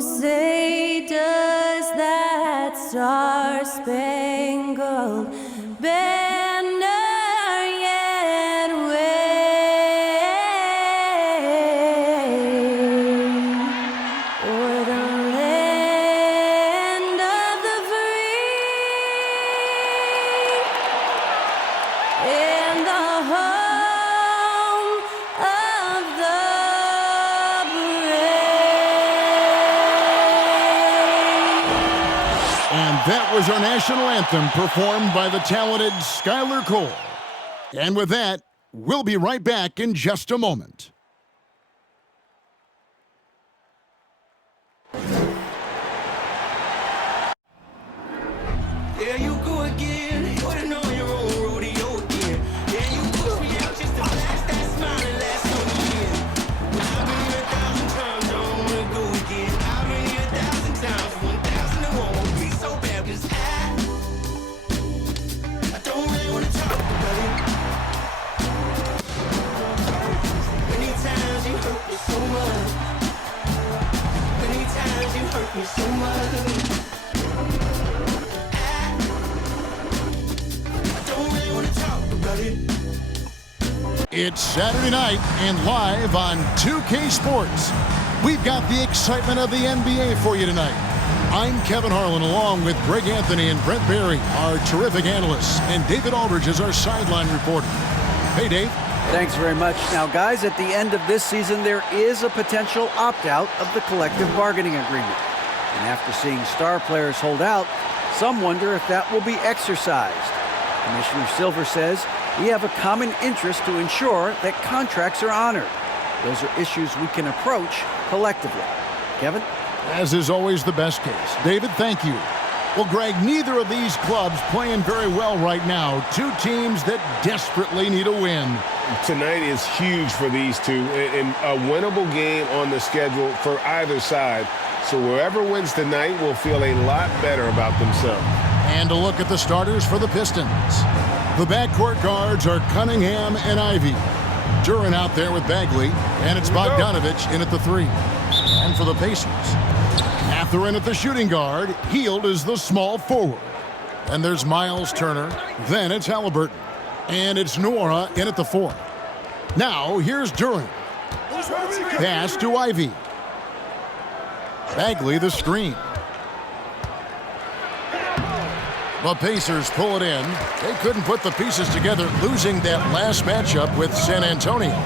say does that star-spangled banner yet wave o'er the land of the free and the home of the That was our national anthem performed by the talented Skylar Cole. And with that, we'll be right back in just a moment. There you go again, putting on your own rodeo again. Yeah, you push me out just to flash that smile and last on the year. I've been here 1,000 times, I don't wanna go again. I've been here 1,000 times, 1,000 it won't be so bad, 'cause I don't really wanna talk about it. Many times you hurt me so much. Many times you hurt me so much. It's Saturday night and live on 2K Sports. We've got the excitement of the NBA for you tonight. I'm Kevin Harlan along with Greg Anthony and Brent Barry, our terrific analysts, and David Aldridge is our sideline reporter. Hey, Dave. Thanks very much. Now, guys, at the end of this season, there is a potential opt-out of the collective bargaining agreement. And after seeing star players hold out, some wonder if that will be exercised. Commissioner Silver says we have a common interest to ensure that contracts are honored. Those are issues we can approach collectively. Kevin? As is always the best case. David, thank you. Well, Greg, neither of these clubs playing very well right now. Two teams that desperately need a win. Tonight is huge for these two, and a winnable game on the schedule for either side. So whoever wins tonight will feel a lot better about themselves. And a look at the starters for the Pistons. The backcourt guards are Cunningham and Ivy. Duran out there with Bagley, and it's Bogdanovich in at the 3. And for the Pacers, Mathurin at the shooting guard. Hield is the small forward. And there's Miles Turner. Then it's Halliburton. And it's Nora in at the 4. Now here's Duran. Pass to Ivy. Bagley the screen. The Pacers pull it in. They couldn't put the pieces together, losing that last matchup with San Antonio.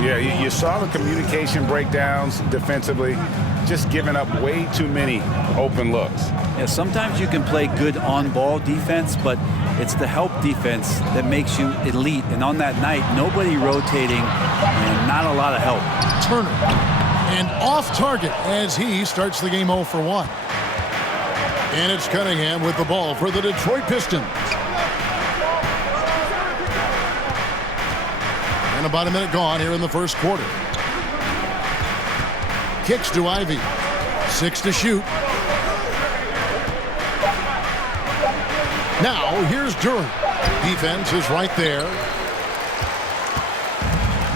Yeah, you saw the communication breakdowns defensively, just giving up way too many open looks. Yeah, sometimes you can play good on-ball defense, but it's the help defense that makes you elite. And on that night, nobody rotating and not a lot of help. Turner. And off target as he starts the game 0 for 1. And it's Cunningham with the ball for the Detroit Pistons. And about a minute gone here in the first quarter. Kicks to Ivy. 6 to shoot. Now here's Duran. Defense is right there.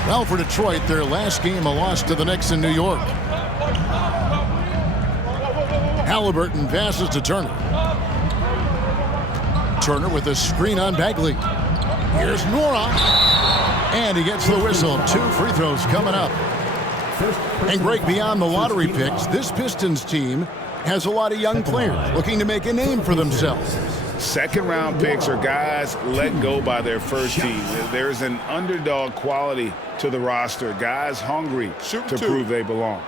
Well, for Detroit, their last game a loss to the Knicks in New York. Halliburton passes to Turner. Turner with a screen on Bagley. Here's Nora. And he gets the whistle. 2 free throws coming up. And Greg, beyond the lottery picks, this Pistons team has a lot of young players looking to make a name for themselves. Second-round picks are guys let go by their first team. There's an underdog quality to the roster. Guys hungry to prove they belong.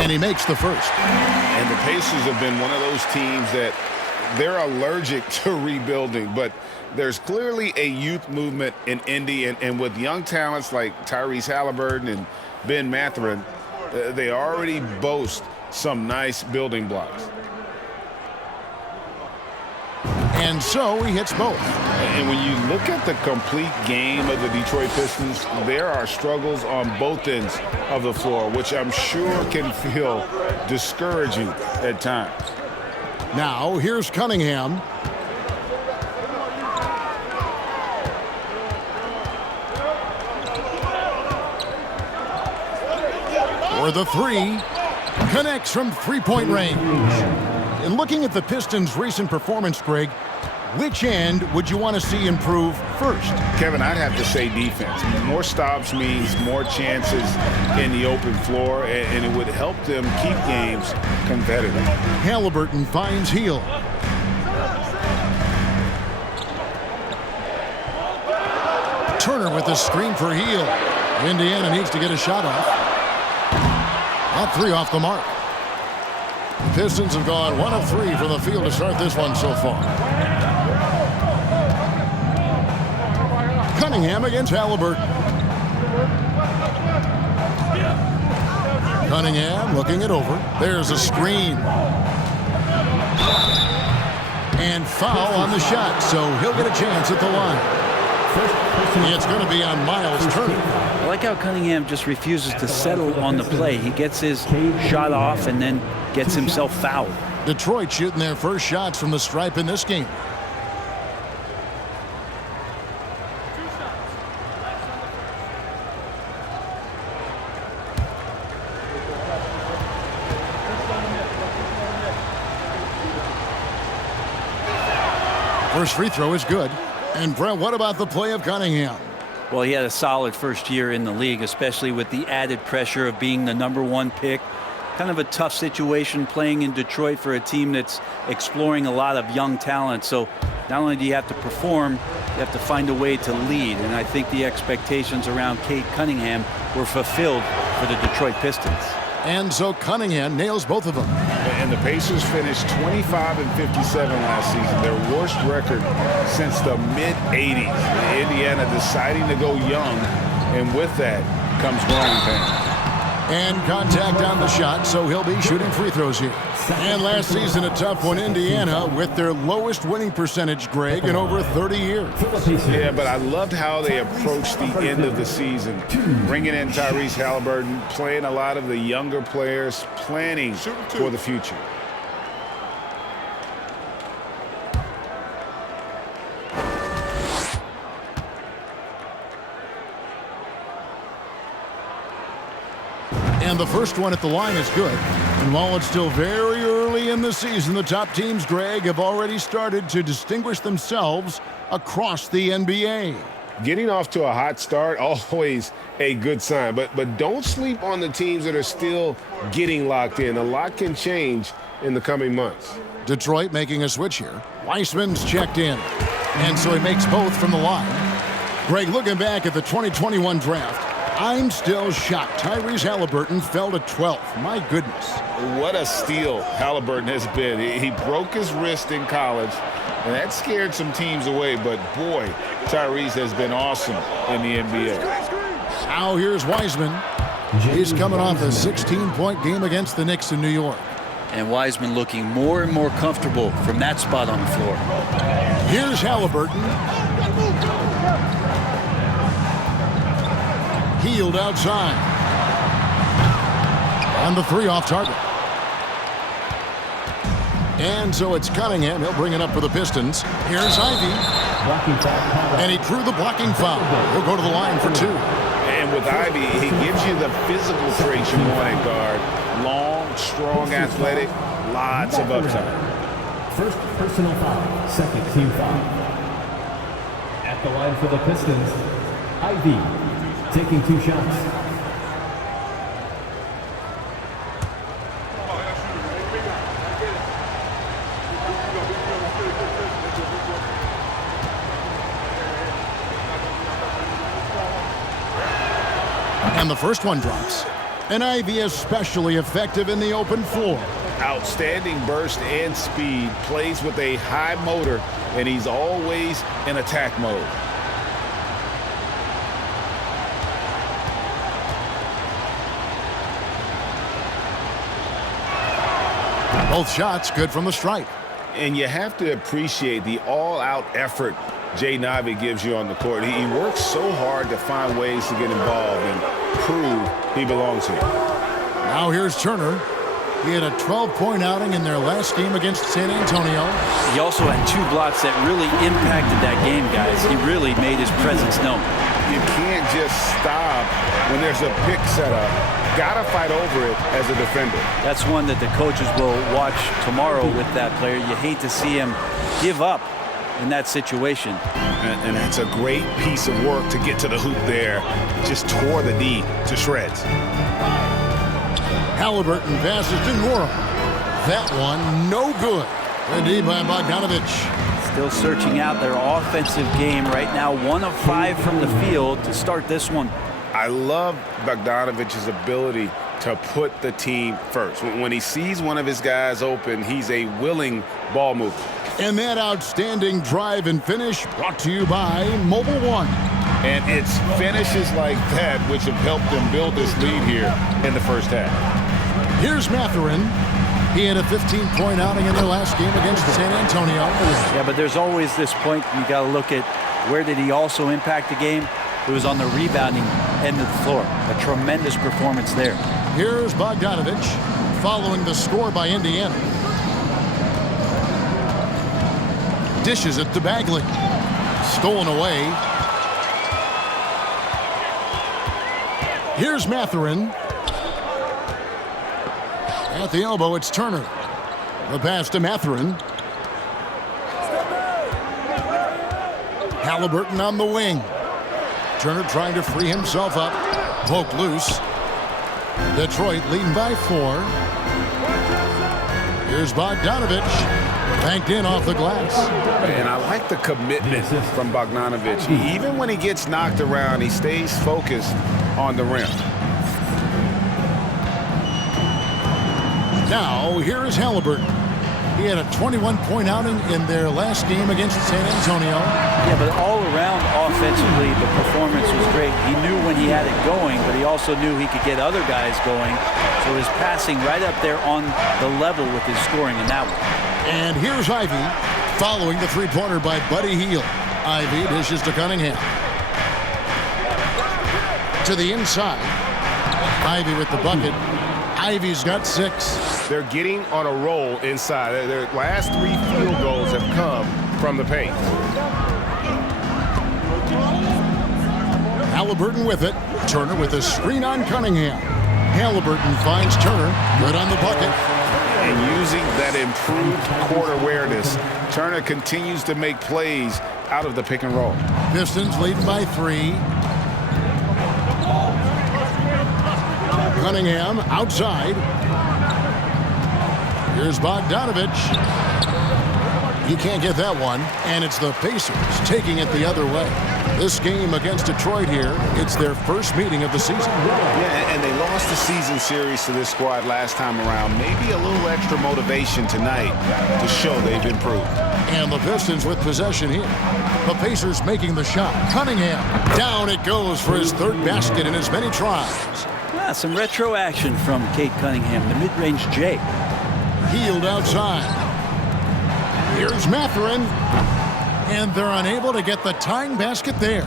And he makes the first. And the Pacers have been one of those teams that they're allergic to rebuilding, but there's clearly a youth movement in Indy, and with young talents like Tyrese Halliburton and Ben Mathurin, they already boast some nice building blocks. And so he hits both. And when you look at the complete game of the Detroit Pistons, there are struggles on both ends of the floor, which I'm sure can feel discouraging at times. Now, here's Cunningham. For the three. Connects from three-point range. And looking at the Pistons' recent performance, Greg, which end would you want to see improve first? Kevin, I'd have to say defense. More stops means more chances in the open floor, and it would help them keep games competitive. Halliburton finds Hield. Turner with the screen for Hield. Indiana needs to get a shot off. That three off the mark. The Pistons have gone 1 of 3 from the field to start this one so far. Cunningham against Halliburton. Cunningham looking it over. There's a screen. And foul on the shot, so he'll get a chance at the line. It's going to be on Miles Turner. I like how Cunningham just refuses to settle on the play. He gets his shot off and then gets himself fouled. Detroit shooting their first shots from the stripe in this game. First free throw is good. And Brett, what about the play of Cunningham? Well, he had a solid first year in the league, especially with the added pressure of being the #1 pick. Kind of a tough situation playing in Detroit for a team that's exploring a lot of young talent. So not only do you have to perform, you have to find a way to lead. And I think the expectations around Cade Cunningham were fulfilled for the Detroit Pistons. And so Cunningham nails both of them. And the Pacers finished 25 and 57 last season, their worst record since the mid-'80s. Indiana deciding to go young, and with that comes growing pains. And contact on the shot, so he'll be shooting free throws here. And last season, a tough one, Indiana, with their lowest winning percentage, Greg, in over 30 years. Yeah, but I loved how they approached the end of the season, bringing in Tyrese Halliburton, playing a lot of the younger players, planning for the future. And the first one at the line is good. And while it's still very early in the season, the top teams, Greg, have already started to distinguish themselves across the NBA. Getting off to a hot start, always a good sign. But don't sleep on the teams that are still getting locked in. A lot can change in the coming months. Detroit making a switch here. Weissman's checked in. And so he makes both from the line. Greg, looking back at the 2021 draft, I'm still shocked. Tyrese Halliburton fell to 12th. My goodness. What a steal Halliburton has been. He broke his wrist in college, and that scared some teams away. But, boy, Tyrese has been awesome in the NBA. Now here's Wiseman. He's coming off a 16-point game against the Knicks in New York. And Wiseman looking more and more comfortable from that spot on the floor. Here's Halliburton. Hield outside. And the three off target. And so it's Cunningham. He'll bring it up for the Pistons. Here's Ivy. And he drew the blocking foul. He'll go to the line for 2. And with Ivy, he gives you the physical traits you want at guard. Long, strong, athletic, lots of upside. First personal foul, second team foul. At the line for the Pistons, Ivy taking 2 shots. And the first one drops. And Ivy especially effective in the open floor. Outstanding burst and speed, plays with a high motor, and he's always in attack mode. Both shots good from the stripe. And you have to appreciate the all-out effort Jaden Ivey gives you on the court. He works so hard to find ways to get involved and prove he belongs here. Now here's Turner. He had a 12-point outing in their last game against San Antonio. He also had 2 blocks that really impacted that game, guys. He really made his presence known. You can't just stop when there's a pick set up. Got to fight over it as a defender. That's one that the coaches will watch tomorrow with that player. You hate to see him give up in that situation. And it's a great piece of work to get to the hoop there. Just tore the D to shreds. Halliburton passes to Nora. That one, no good. The D by Bogdanovich. Still searching out their offensive game right now. 1 of 5 from the field to start this one. I love Bogdanovich's ability to put the team first. When he sees one of his guys open, he's a willing ball mover. And that outstanding drive and finish brought to you by Mobile One. And it's finishes like that which have helped them build this lead here in the first half. Here's Mathurin. He had a 15-point outing in their last game against San Antonio. Yeah, but there's always this point you got to look at where did he also impact the game. It was on the rebounding end of the floor. A tremendous performance there. Here's Bogdanovich following the score by Indiana. Dishes it to Bagley. Stolen away. Here's Mathurin. At the elbow, it's Turner. The pass to Mathurin. Halliburton on the wing. Turner trying to free himself up. Poked loose. Detroit leading by 4. Here's Bogdanovich. Banked in off the glass. And I like the commitment from Bogdanovich. Even when he gets knocked around, he stays focused on the rim. Now, here is Halliburton. He had a 21-point outing in their last game against San Antonio. Yeah, but all around offensively, the performance was great. He knew when he had it going, but he also knew he could get other guys going. So his passing right up there on the level with his scoring in that one. And here's Ivy following the three-pointer by Buddy Hield. Ivy dishes to Cunningham. To the inside. Ivy with the bucket. Ivy's got 6. They're getting on a roll inside. Their last 3 field goals have come from the paint. Halliburton with it. Turner with a screen on Cunningham. Halliburton finds Turner. Good on the bucket. And using that improved court awareness, Turner continues to make plays out of the pick and roll. Pistons leading by 3. Cunningham outside. Here's Bogdanovich. He can't get that one, and it's the Pacers taking it the other way. This game against Detroit here, it's their first meeting of the season. Yeah, and they lost the season series to this squad last time around. Maybe a little extra motivation tonight to show they've improved. And the Pistons with possession here. The Pacers making the shot. Cunningham, down it goes for his 3rd basket in as many tries. Some retro action from Kate Cunningham, the mid-range J. Hield outside. Here's Mathurin. And they're unable to get the tying basket there.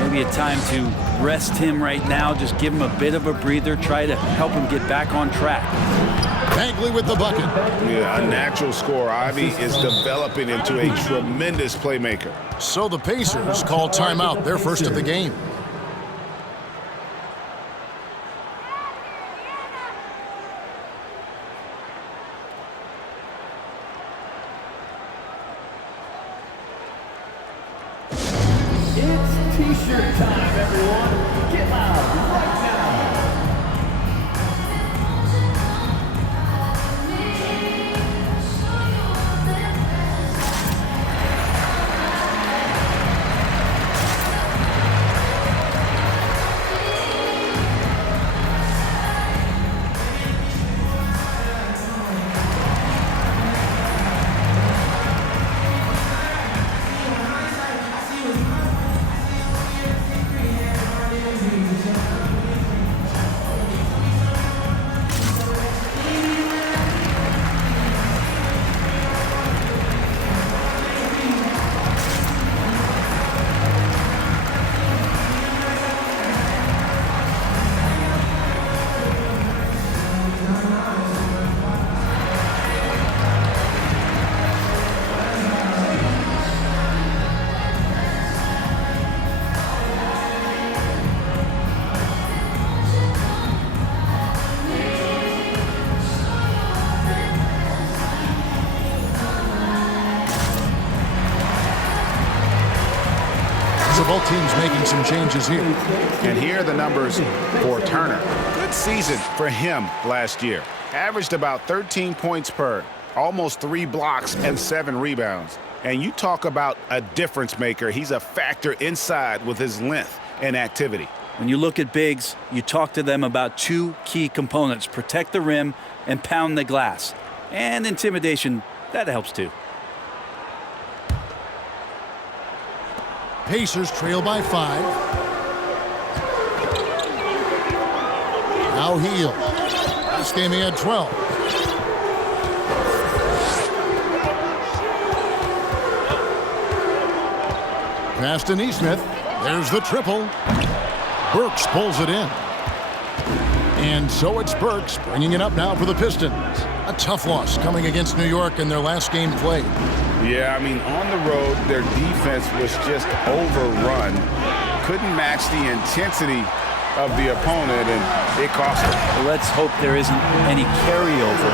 Maybe a time to rest him right now. Just give him a bit of a breather. Try to help him get back on track. Bagley with the bucket. Yeah, a natural scorer. Ivy is developing into a tremendous playmaker. So the Pacers call timeout, their first of the game. It's T-shirt time, everyone. Get loud right now. So both teams making some changes here. And here are the numbers for Turner. Good season for him last year. Averaged about 13 points per, almost 3 blocks and 7 rebounds. And you talk about a difference maker. He's a factor inside with his length and activity. When you look at bigs, you talk to them about 2 key components: protect the rim and pound the glass. And intimidation, that helps too. Pacers trail by 5. Now Hield. Last game he had 12. Pass to Neesmith. There's the triple. Burks pulls it in. And so it's Burks bringing it up now for the Pistons. A tough loss coming against New York in their last game played. Yeah, I mean, on the road, their defense was just overrun. Couldn't match the intensity of the opponent, and it cost them. Well, let's hope there isn't any carryover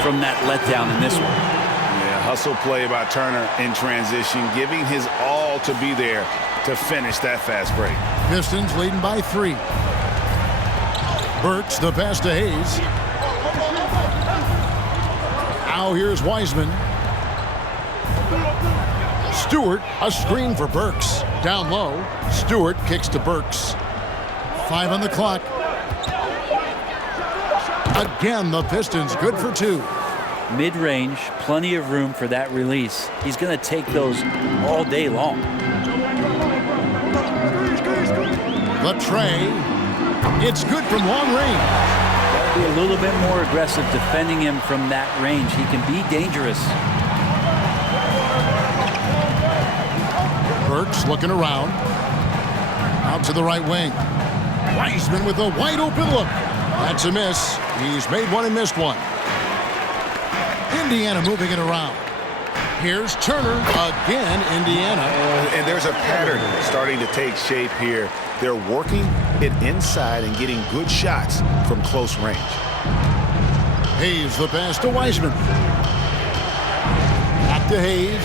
from that letdown in this one. Yeah, hustle play by Turner in transition, giving his all to be there to finish that fast break. Pistons leading by 3. Burks the pass to Hayes. Now here's Wiseman. Stewart, a screen for Burks. Down low, Stewart kicks to Burks. 5 on the clock. Again, the Pistons good for 2. Mid-range, plenty of room for that release. He's going to take those all day long. The tray. It's good from long range. Gotta be a little bit more aggressive defending him from that range. He can be dangerous. Burks looking around. Out to the right wing. Wiseman with a wide open look. That's a miss. He's made one and missed one. Indiana moving it around. Here's Turner again, Indiana. And there's a pattern starting to take shape here. They're working it inside and getting good shots from close range. Hayes the pass to Wiseman. Back to Hayes.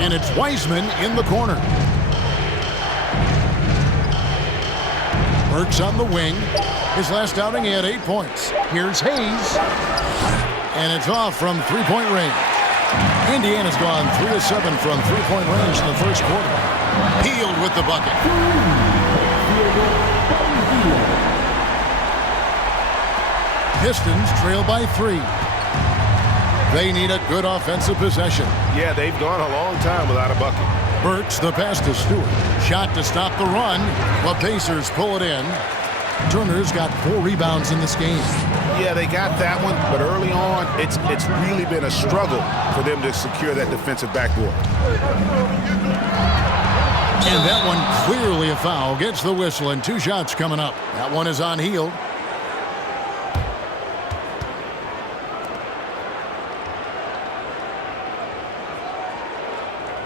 And it's Wiseman in the corner. Burks on the wing. His last outing, he had 8 points. Here's Hayes. And it's off from three-point range. Indiana's gone 3 of 7 from three-point range in the first quarter. Hield with the bucket. Pistons trail by 3. They need a good offensive possession. Yeah, they've gone a long time without a bucket. Burks the pass to Stewart. Shot to stop the run. The Pacers pull it in. Turner's got 4 rebounds in this game. Yeah, they got that one, but early on, it's really been a struggle for them to secure that defensive backboard. And that one clearly a foul. Gets the whistle, and 2 shots coming up. That one is on Hield.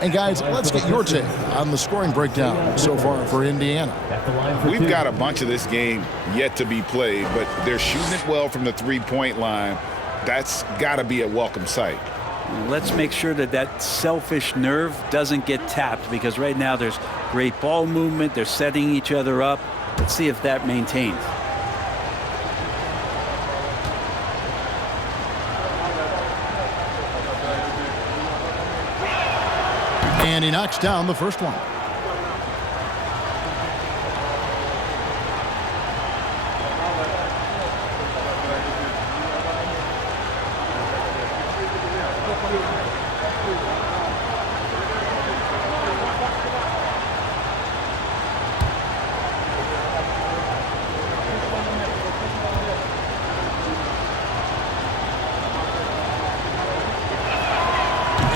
And guys, let's get your take on the scoring breakdown so far for Indiana. We've got a bunch of this game yet to be played, but they're shooting it well from the three-point line. That's got to be a welcome sight. Let's make sure that that selfish nerve doesn't get tapped, because right now there's great ball movement. They're setting each other up. Let's see if that maintains. And he knocks down the first one.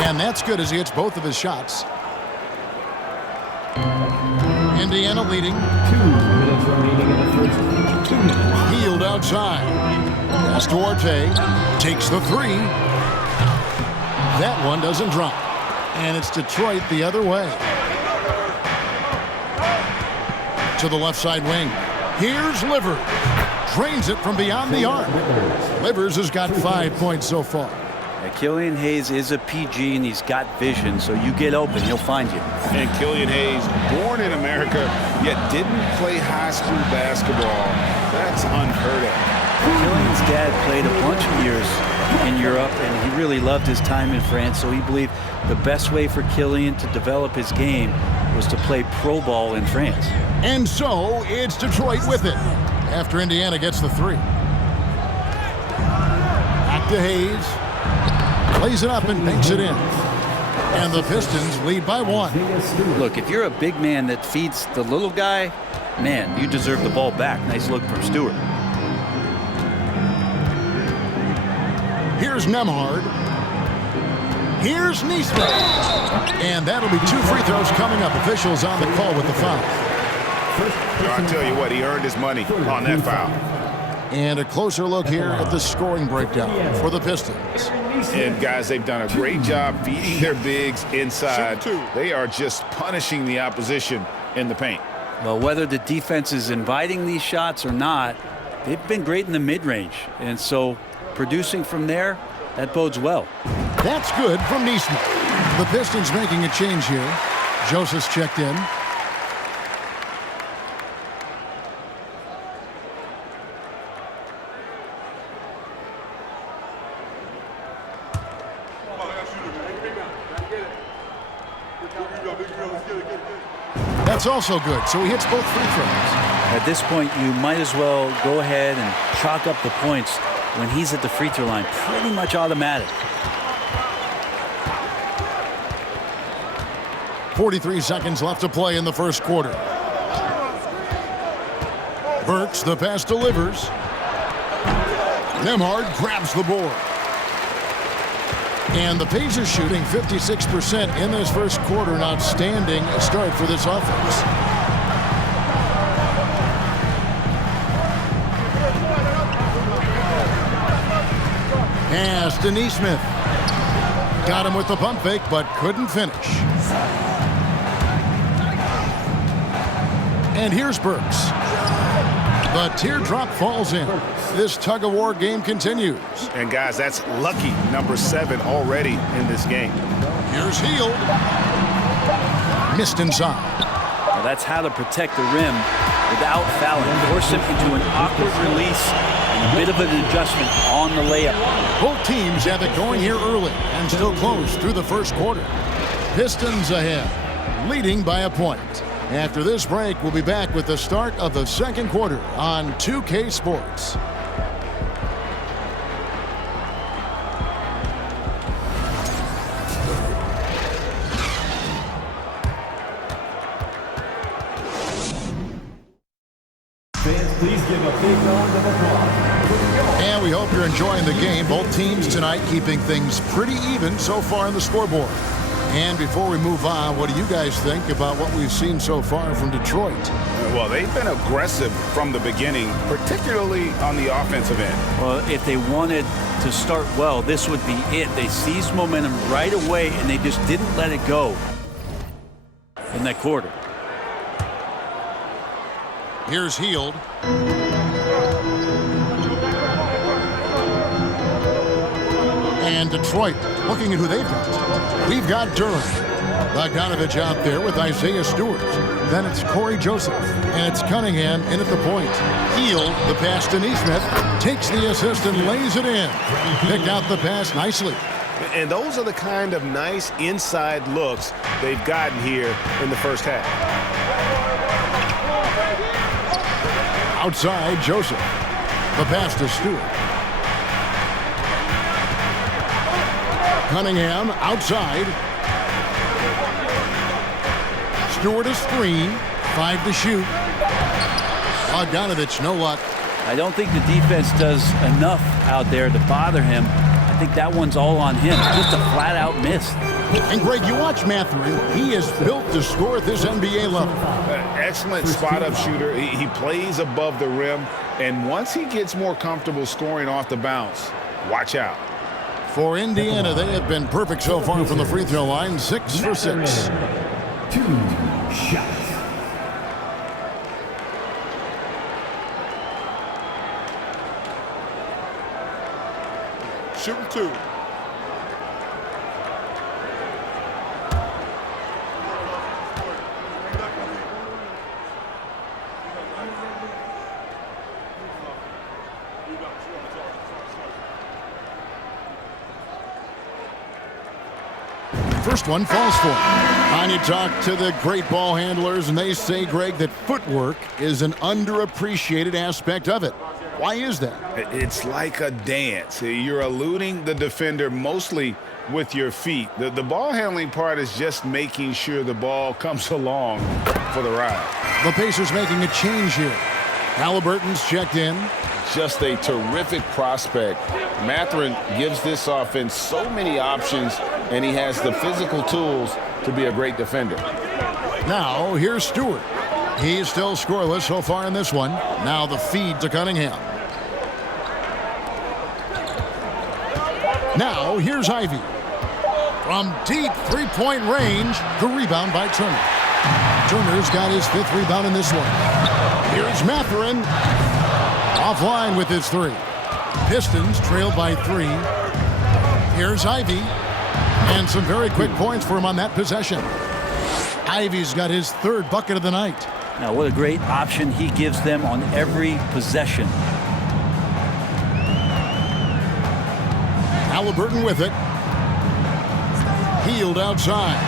And that's good as he hits both of his shots. Indiana leading. 2 minutes remaining in the first 2 minutes. Hield outside. Pass to Arte. Takes the 3. That one doesn't drop. And it's Detroit the other way. To the left side wing. Here's Livers. Drains it from beyond the arc. Livers has got 5 points so far. Killian Hayes is a PG, and he's got vision, so you get open, he'll find you. And Killian Hayes, born in America, yet didn't play high school basketball. That's unheard of. Killian's dad played a bunch of years in Europe, and he really loved his time in France, so he believed the best way for Killian to develop his game was to play pro ball in France. And so it's Detroit with it after Indiana gets the 3. Back to Hayes. Plays it up and banks it in. And the Pistons lead by 1. Look, if you're a big man that feeds the little guy, man, you deserve the ball back. Nice look from Stewart. Here's Nemhard. Here's Neesmith. And that'll be 2 free throws coming up. Officials on the call with the foul. I'll tell you what, he earned his money on that foul. And a closer look here at the scoring breakdown for the Pistons. And guys, they've done a great job feeding their bigs inside. They are just punishing the opposition in the paint. Well, whether the defense is inviting these shots or not, they've been great in the mid-range. And so producing from there, that bodes well. That's good from Neesmith. The Pistons making a change here. Joseph's checked in. That's also good, so he hits both free throws. At this point, you might as well go ahead and chalk up the points when he's at the free throw line. Pretty much automatic. 43 seconds left to play in the first quarter. Burks, the pass delivers. Nemhard grabs the board. And the Pacers shooting 56% in this first quarter. An outstanding start for this offense. Pass to Neesmith. Got him with the pump fake, but couldn't finish. And here's Burks. The teardrop falls in. This tug-of-war game continues. And guys, that's lucky number 7 already in this game. Here's Hield. Missed inside. Now that's how to protect the rim without fouling. Force him into an awkward release and a bit of an adjustment on the layup. Both teams have it going here early and still close through the first quarter. Pistons ahead, leading by a point. After this break, we'll be back with the start of the second quarter on 2K Sports. Fans, please give a big round of applause. And we hope you're enjoying the game. Both teams tonight keeping things pretty even so far on the scoreboard. And before we move on, what do you guys think about what we've seen so far from Detroit? Well, they've been aggressive from the beginning, particularly on the offensive end. Well, if they wanted to start well, this would be it. They seized momentum right away, and they just didn't let it go in that quarter. Here's Hield. And Detroit looking at who they've got. We've got Durham. Bogdanovich out there with Isaiah Stewart. Then it's Corey Joseph. And it's Cunningham in at the point. Hield, the pass to Neesmith, takes the assist and lays it in. Picked out the pass nicely. And those are the kind of nice inside looks they've gotten here in the first half. Outside, Joseph. The pass to Stewart. Cunningham outside. Stewart a screen. 5 to shoot. Bogdanovich, no luck. I don't think the defense does enough out there to bother him. I think that one's all on him. Just a flat-out miss. And Greg, you watch Mathurin. He is built to score at this NBA level. Excellent spot-up shooter. He plays above the rim. And once he gets more comfortable scoring off the bounce, watch out. For Indiana, they have been perfect so far from the free throw line. 6 for 6. 2 shots. Shooting 2. First one falls for him. And you talk to the great ball handlers, and they say, Greg, that footwork is an underappreciated aspect of it. Why is that? It's like a dance. You're eluding the defender mostly with your feet. The ball handling part is just making sure the ball comes along for the ride. The Pacers making a change here. Halliburton's checked in. Just a terrific prospect. Mathurin gives this offense so many options, and he has the physical tools to be a great defender. Now, here's Stewart. He's still scoreless so far in this one. Now the feed to Cunningham. Now, here's Ivy. From deep three-point range, the rebound by Turner. Turner's got his 5th rebound in this one. Here's Mathurin. Offline with his 3. Pistons trail by 3. Here's Ivy. And some very quick points for him on that possession. Ivy's got his 3rd bucket of the night. Now, what a great option he gives them on every possession. Halliburton with it. Healed outside.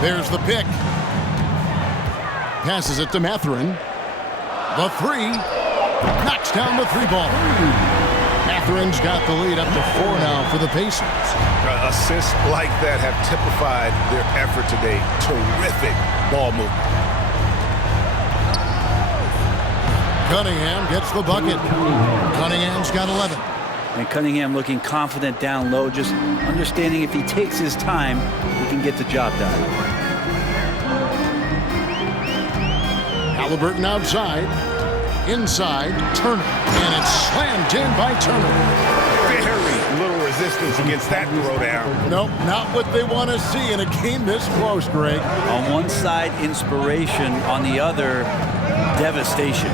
There's the pick. Passes it to Mathurin. The 3. Knocks down the 3-ball. Matherin's got the lead up to 4 now for the Pacers. Assists like that have typified their effort today. Terrific ball movement. Cunningham gets the bucket. Cunningham's got 11. And Cunningham looking confident down low, just understanding if he takes his time, he can get the job done. Halliburton outside. Inside, Turner. And it's slammed in by Turner. Very little resistance against that throwdown. Nope, not what they want to see in a game this close, Greg. On one side, inspiration. On the other, devastation.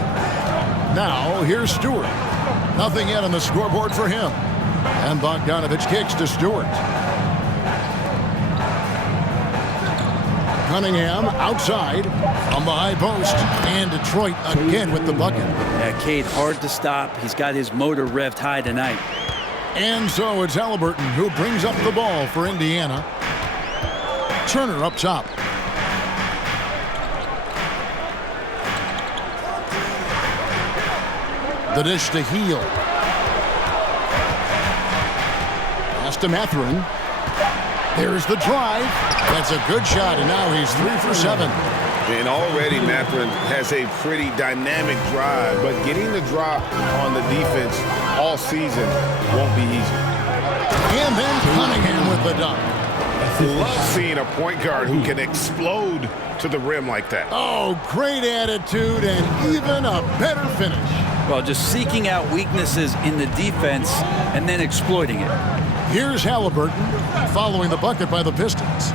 Now, here's Stewart. Nothing yet on the scoreboard for him. And Bogdanovich kicks to Stewart. Cunningham outside from the high post. And Detroit again with the bucket. Yeah, Cade, hard to stop. He's got his motor revved high tonight. And so it's Halliburton who brings up the ball for Indiana. Turner up top. The dish to Heel. Pass to Mathurin. There's the drive. That's a good shot, and now he's 3 for 7. And already Mathurin has a pretty dynamic drive, but getting the drop on the defense all season won't be easy. And then Cunningham with the dunk. Love seeing a point guard who can explode to the rim like that. Oh, great attitude and even a better finish. Well, just seeking out weaknesses in the defense and then exploiting it. Here's Halliburton following the bucket by the Pistons.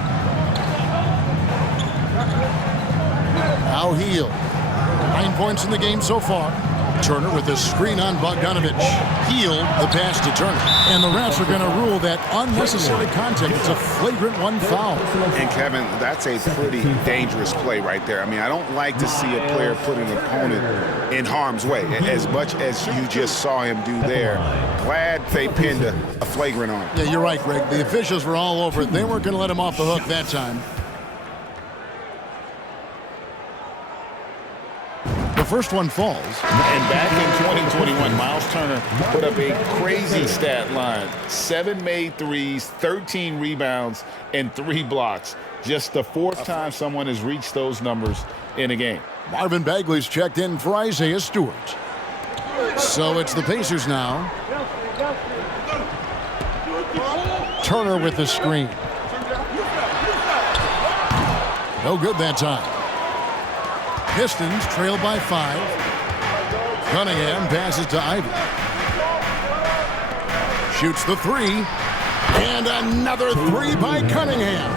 Now Heel. 9 points in the game so far. Turner with a screen on Bogdanovich. Heel the pass to Turner. And the refs are going to rule that unnecessary contact. It's a flagrant 1 foul. And Kevin, that's a pretty dangerous play right there. I mean, I don't like to see a player put an opponent in harm's way, as much as you just saw him do there. Glad they pinned a flagrant on him. Yeah, you're right, Greg. The officials were all over it. They weren't going to let him off the hook that time. The first one falls. And back in 2021, Miles Turner put up a crazy stat line. 7 made threes, 13 rebounds, and 3 blocks. Just the 4th time someone has reached those numbers in a game. Marvin Bagley's checked in for Isaiah Stewart. So it's the Pacers now. Turner with the screen. No good that time. Pistons trail by 5. Cunningham passes to Ivy. Shoots the 3. And another 3 by Cunningham.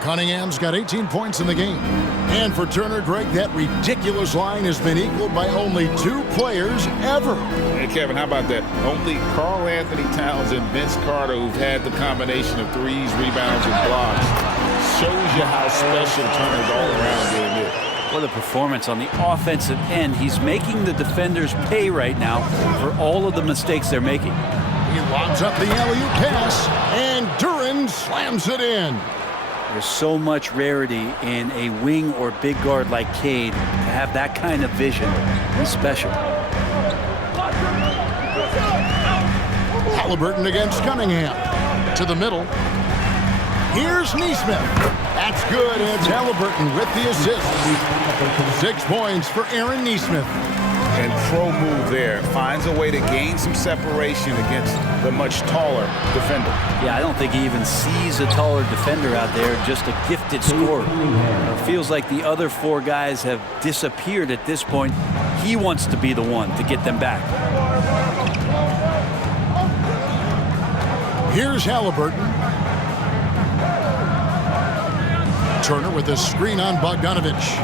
Cunningham's got 18 points in the game. And for Turner, Greg, that ridiculous line has been equaled by only 2 players ever. Hey, Kevin, how about that? Only Karl Anthony Towns and Vince Carter, who've had the combination of threes, rebounds, and blocks. Shows you how special Turner's all around doing this. What a performance on the offensive end. He's making the defenders pay right now for all of the mistakes they're making. He lobs up the alley-oop pass, and Duren slams it in. There's so much rarity in a wing or big guard like Cade to have that kind of vision. He's special. Halliburton against Cunningham. To the middle. Here's Neesmith. That's good, and it's Halliburton with the assist. 6 points for Aaron Neesmith. And pro move there. Finds a way to gain some separation against the much taller defender. Yeah, I don't think he even sees a taller defender out there, just a gifted scorer. It feels like the other 4 guys have disappeared at this point. He wants to be the one to get them back. Here's Halliburton. Turner with a screen on Bogdanovich.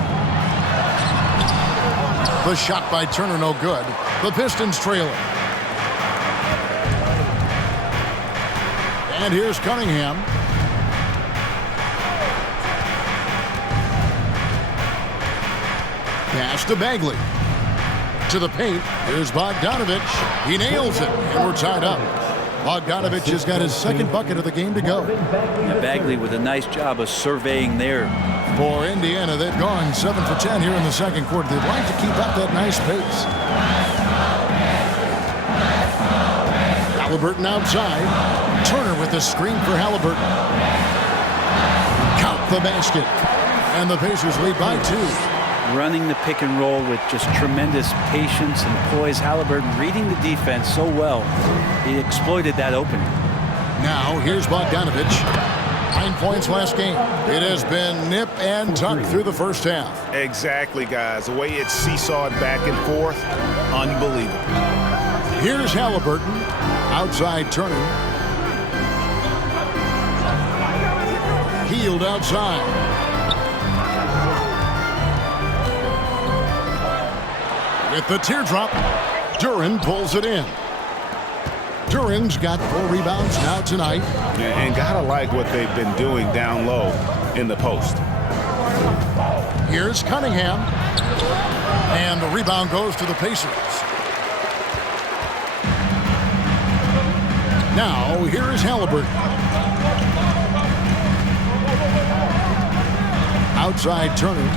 The shot by Turner no good. The Pistons trail it. And here's Cunningham. Pass to Bagley. To the paint. Here's Bogdanovich. He nails it, and we're tied up. Bogdanovich has got his second bucket of the game to go. Yeah, Bagley with a nice job of surveying there. For Indiana, they've gone 7 for 10 here in the second quarter. They'd like to keep up that nice pace. Halliburton outside. Turner with the screen for Halliburton. Count the basket. And the Pacers lead by 2. Running the pick and roll with just tremendous patience and poise. Halliburton reading the defense so well. He exploited that opening. Now, here's Bogdanovich. 9 points last game. It has been nip and tuck through the first half. Exactly, guys. The way it's seesawed back and forth, unbelievable. Here's Halliburton. Outside Turner. Healed outside. With the teardrop, Duren pulls it in. Duren's got 4 rebounds now tonight. And gotta like what they've been doing down low in the post. Here's Cunningham. And the rebound goes to the Pacers. Now, here is Halliburton. Outside Turner.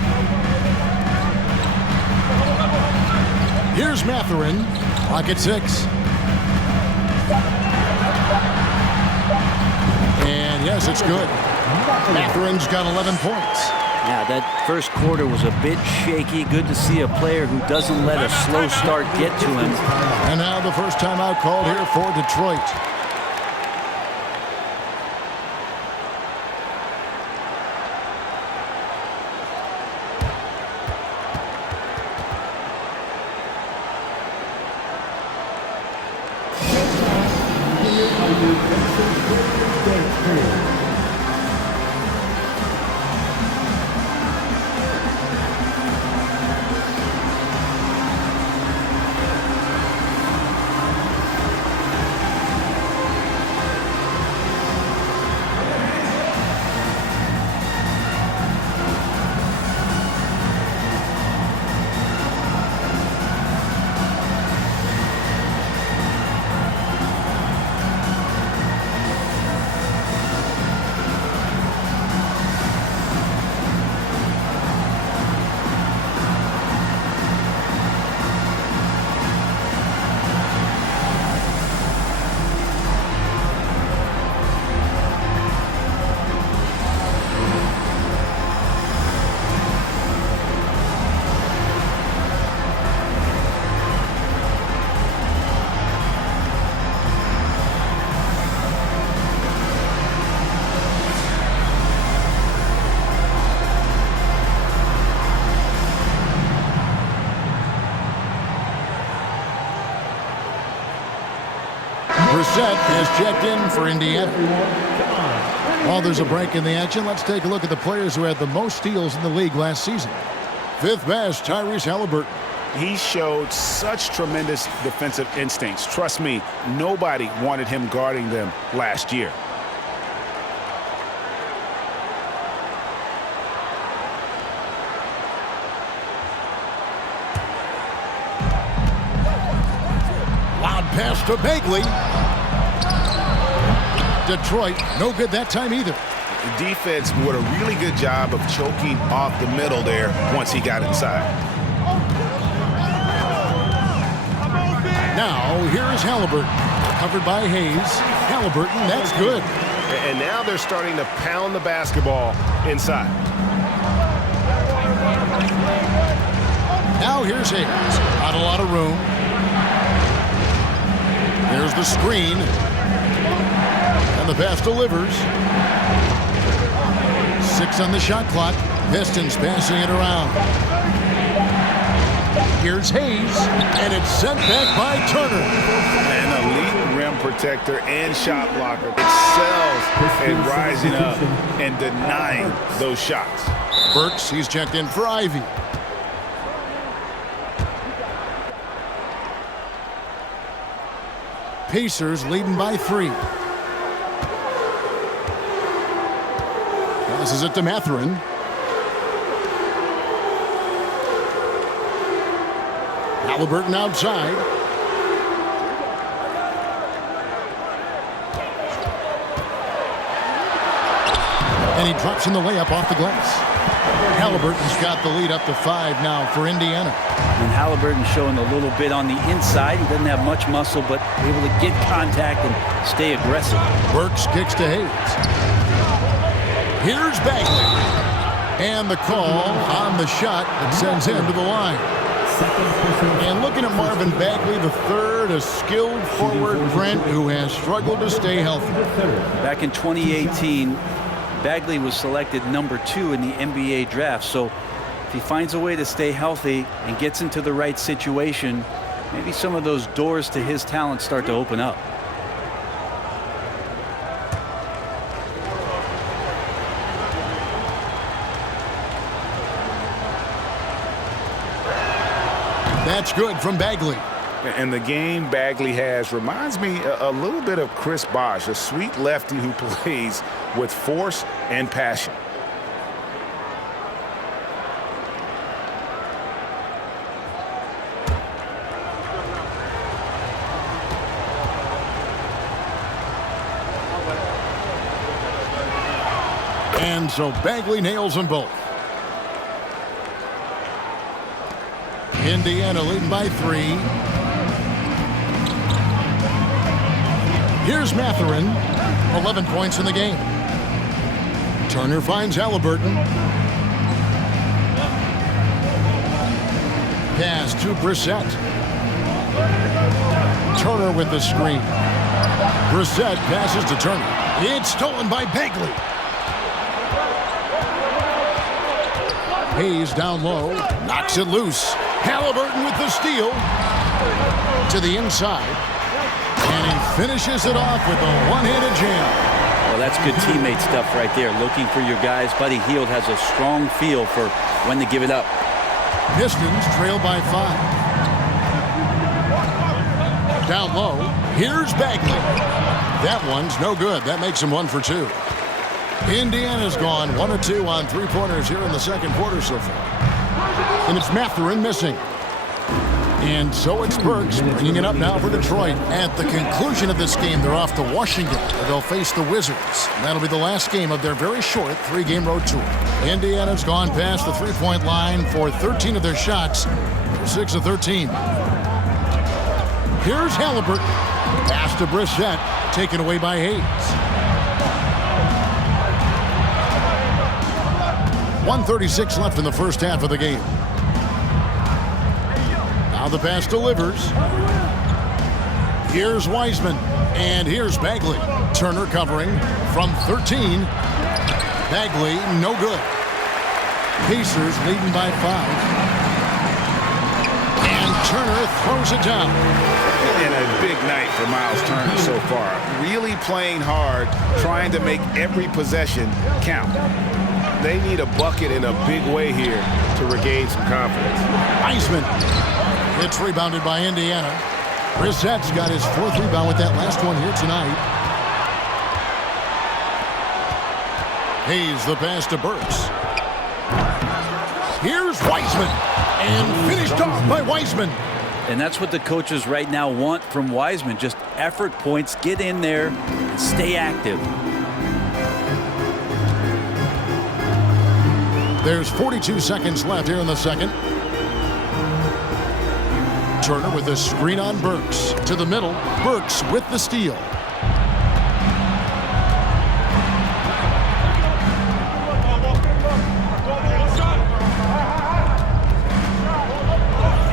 Here's Mathurin. Clock at 6. And yes, it's good. Mathurin's got 11 points. Yeah, that first quarter was a bit shaky. Good to see a player who doesn't let a slow start get to him. And now the first timeout called here for Detroit. Brissett has checked in for Indiana. While there's a break in the action, let's take a look at the players who had the most steals in the league last season. 5th best, Tyrese Halliburton. He showed such tremendous defensive instincts. Trust me, nobody wanted him guarding them last year. pass to Bagley. Detroit, no good that time either. The defense did a really good job of choking off the middle there once he got inside. Now, here is Halliburton. Covered by Hayes. Halliburton, that's good. And now they're starting to pound the basketball inside. Now here's Hayes. Not a lot of room. There's the screen. And the pass delivers. 6 on the shot clock. Pistons passing it around. Here's Hayes. And it's sent back by Turner. An elite rim protector and shot blocker. Excels in rising up and denying those shots. Burks, he's checked in for Ivy. Pacers leading by 3. Passes it to Mathurin. Halliburton outside. And he drops in the layup off the glass. Halliburton's got the lead up to 5 now for Indiana. And Halliburton's showing a little bit on the inside. He doesn't have much muscle, but able to get contact and stay aggressive. Burks kicks to Hayes. Here's Bagley. And the call on the shot that sends him to the line. And looking at Marvin Bagley, the third, a skilled forward, Brent, who has struggled to stay healthy. Back in 2018, Bagley was selected number 2 in the NBA draft. So if he finds a way to stay healthy and gets into the right situation, maybe some of those doors to his talent start to open up. That's good from Bagley. And the game Bagley has reminds me a little bit of Chris Bosh, a sweet lefty who plays with force and passion. And so Bagley nails them both. Indiana leading by 3. Here's Mathurin. 11 points in the game. Turner finds Halliburton. Pass to Brissett. Turner with the screen. Brissett passes to Turner. It's stolen by Bagley. Hayes down low. Knocks it loose. Halliburton with the steal. To the inside. And he finishes it off with a one-handed jam. Well, that's good teammate stuff right there. Looking for your guys. Buddy Hield has a strong feel for when to give it up. Pistons trail by 5. Down low. Here's Bagley. That one's no good. That makes him 1 for 2. Indiana's gone 1 of 2 on 3-pointers here in the second quarter so far. And it's Mathurin missing. And so it's Burks bringing it up now for Detroit. At the conclusion of this game, they're off to Washington, where they'll face the Wizards. And that'll be the last game of their very short 3-game road tour. Indiana's gone past the 3-point line for 13 of their shots. They're 6 of 13. Here's Halliburton. Pass to Brissett, taken away by Hayes. 1:36 left in the first half of the game. Now the pass delivers. Here's Wiseman. And here's Bagley. Turner covering from 13. Bagley, no good. Pacers leading by 5. And Turner throws it down. And a big night for Miles Turner so far. Really playing hard, trying to make every possession count. They need a bucket in a big way here to regain some confidence. Wiseman. It's rebounded by Indiana. Brissett's got his 4th rebound with that last one here tonight. Hayes the pass to Burks. Here's Wiseman. And finished off by Wiseman. And that's what the coaches right now want from Wiseman. Just effort points, get in there, and stay active. There's 42 seconds left here in the second. Turner with a screen on Burks. To the middle. Burks with the steal.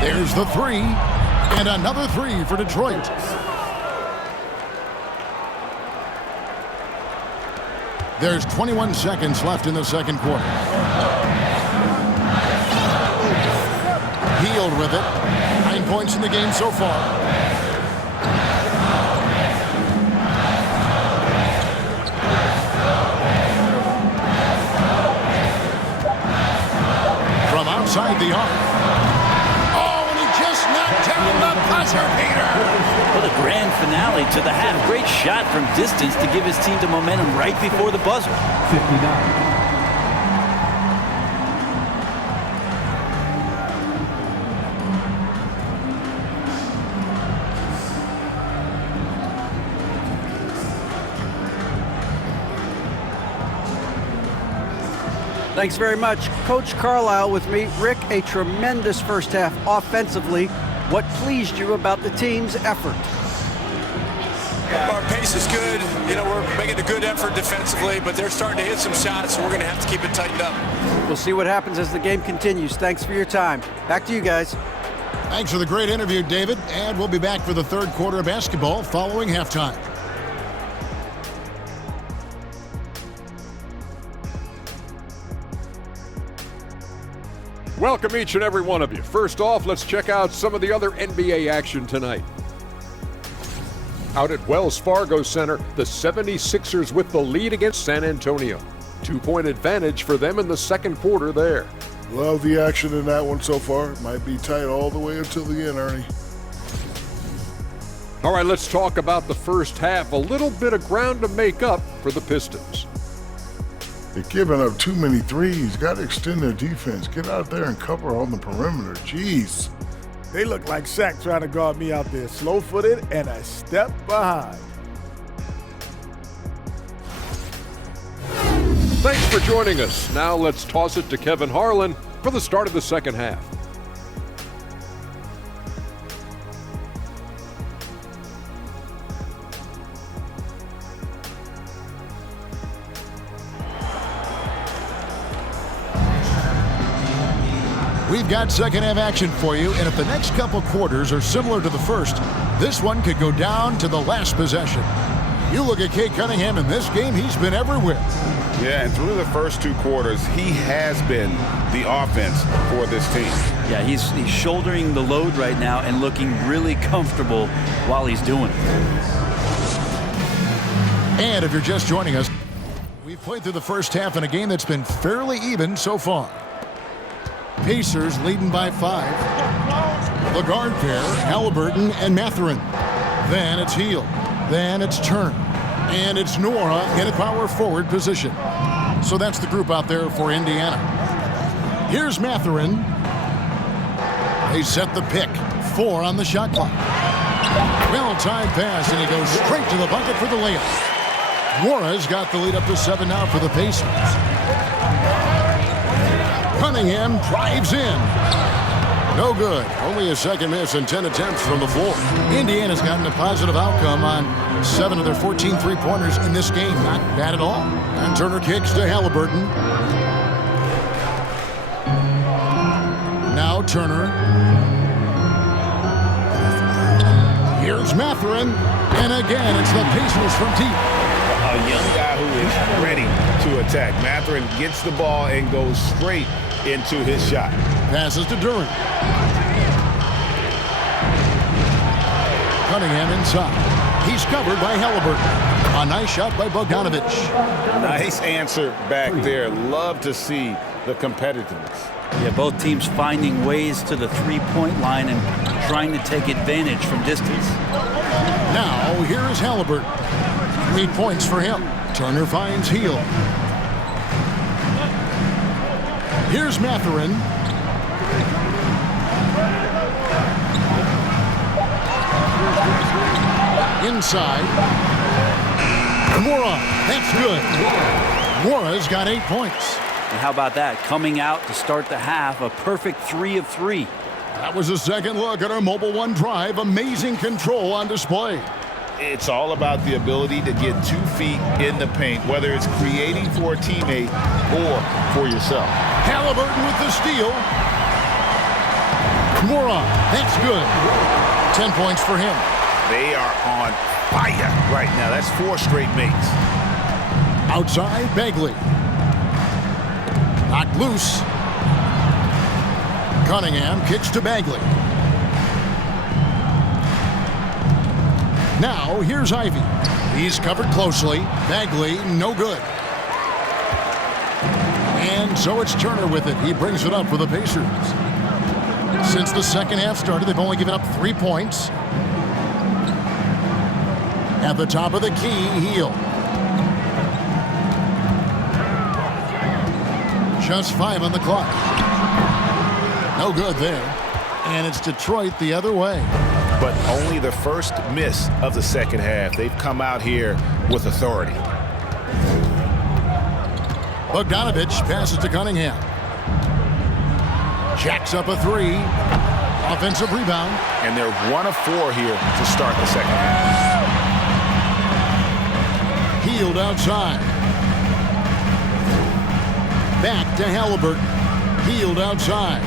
There's the three. And another three for Detroit. There's 21 seconds left in the second quarter. Healed with it. 9 points in the game so far. From outside the arc. Oh, and he just knocked down the buzzer beater. What a grand finale to the half. Great shot from distance to give his team the momentum right before the buzzer. 59. Thanks very much. Coach Carlisle with me. Rick, a tremendous first half offensively. What pleased you about the team's effort? Our pace is good. You know, we're making a good effort defensively, but they're starting to hit some shots, so we're going to have to keep it tightened up. We'll see what happens as the game continues. Thanks for your time. Back to you guys. Thanks for the great interview, David. And we'll be back for the third quarter of basketball following halftime. Welcome each and every one of you. First off, let's check out some of the other NBA action tonight. Out at Wells Fargo Center, the 76ers with the lead against San Antonio. 2-point advantage for them in the second quarter there. Love the action in that one so far. It might be tight all the way until the end, Ernie. All right, let's talk about the first half. A little bit of ground to make up for the Pistons. They're giving up too many threes. Got to extend their defense. Get out there and cover on the perimeter. Jeez. They look like Shaq trying to guard me out there. Slow-footed and a step behind. Thanks for joining us. Now let's toss it to Kevin Harlan for the start of the second half. We've got second half action for you, and if the next couple quarters are similar to the first, this one could go down to the last possession. You look at Cade Cunningham in this game, he's been everywhere. Yeah, and through the first two quarters, he has been the offense for this team. Yeah, he's shouldering the load right now and looking really comfortable while he's doing it. And if you're just joining us, we've played through the first half in a game that's been fairly even so far. Pacers leading by 5. The guard pair, Halliburton and Mathurin. Then it's Hield. Then it's Turner. And it's Nora in a power forward position. So that's the group out there for Indiana. Here's Mathurin. They set the pick. 4 on the shot clock. Well-timed pass, and he goes straight to the bucket for the layup. Nora's got the lead up to 7 now for the Pacers. Cunningham drives in. No good. Only a second miss and 10 attempts from the floor. Indiana's gotten a positive outcome on 7 of their 14 three-pointers in this game. Not bad at all. And Turner kicks to Halliburton. Now Turner. Here's Mathurin. And again, it's the Pacers from deep. A young guy who is ready to attack. Mathurin gets the ball and goes straight into his shot. Passes to Durant. Cunningham inside. He's covered by Halliburton. A nice shot by Bogdanovic. Nice answer back there. Love to see the competitiveness. Yeah, both teams finding ways to the three-point line and trying to take advantage from distance. Now, here is Halliburton. 3 points for him. Turner finds Hield. Here's Mathurin. Inside. Mora. That's good. Mora's got 8 points. And how about that? Coming out to start the half, a perfect 3 of 3. That was a second look at our Mobile One drive. Amazing control on display. It's all about the ability to get 2 feet in the paint, whether it's creating for a teammate or for yourself. Halliburton with the steal. Mora. That's good. 10 points for him. They are on fire right now. That's 4 straight makes. Outside, Bagley. Knocked loose. Cunningham kicks to Bagley. Now, here's Ivy. He's covered closely. Bagley, no good. And so it's Turner with it. He brings it up for the Pacers. Since the second half started, they've only given up 3 points. At the top of the key, Heel. Just 5 on the clock. No good there. And it's Detroit the other way. But only the first miss of the second half. They've come out here with authority. Bogdanovich passes to Cunningham. Jacks up a 3. Offensive rebound. And they're 1 of 4 here to start the second half. Healed outside. Back to Halliburton. Healed outside.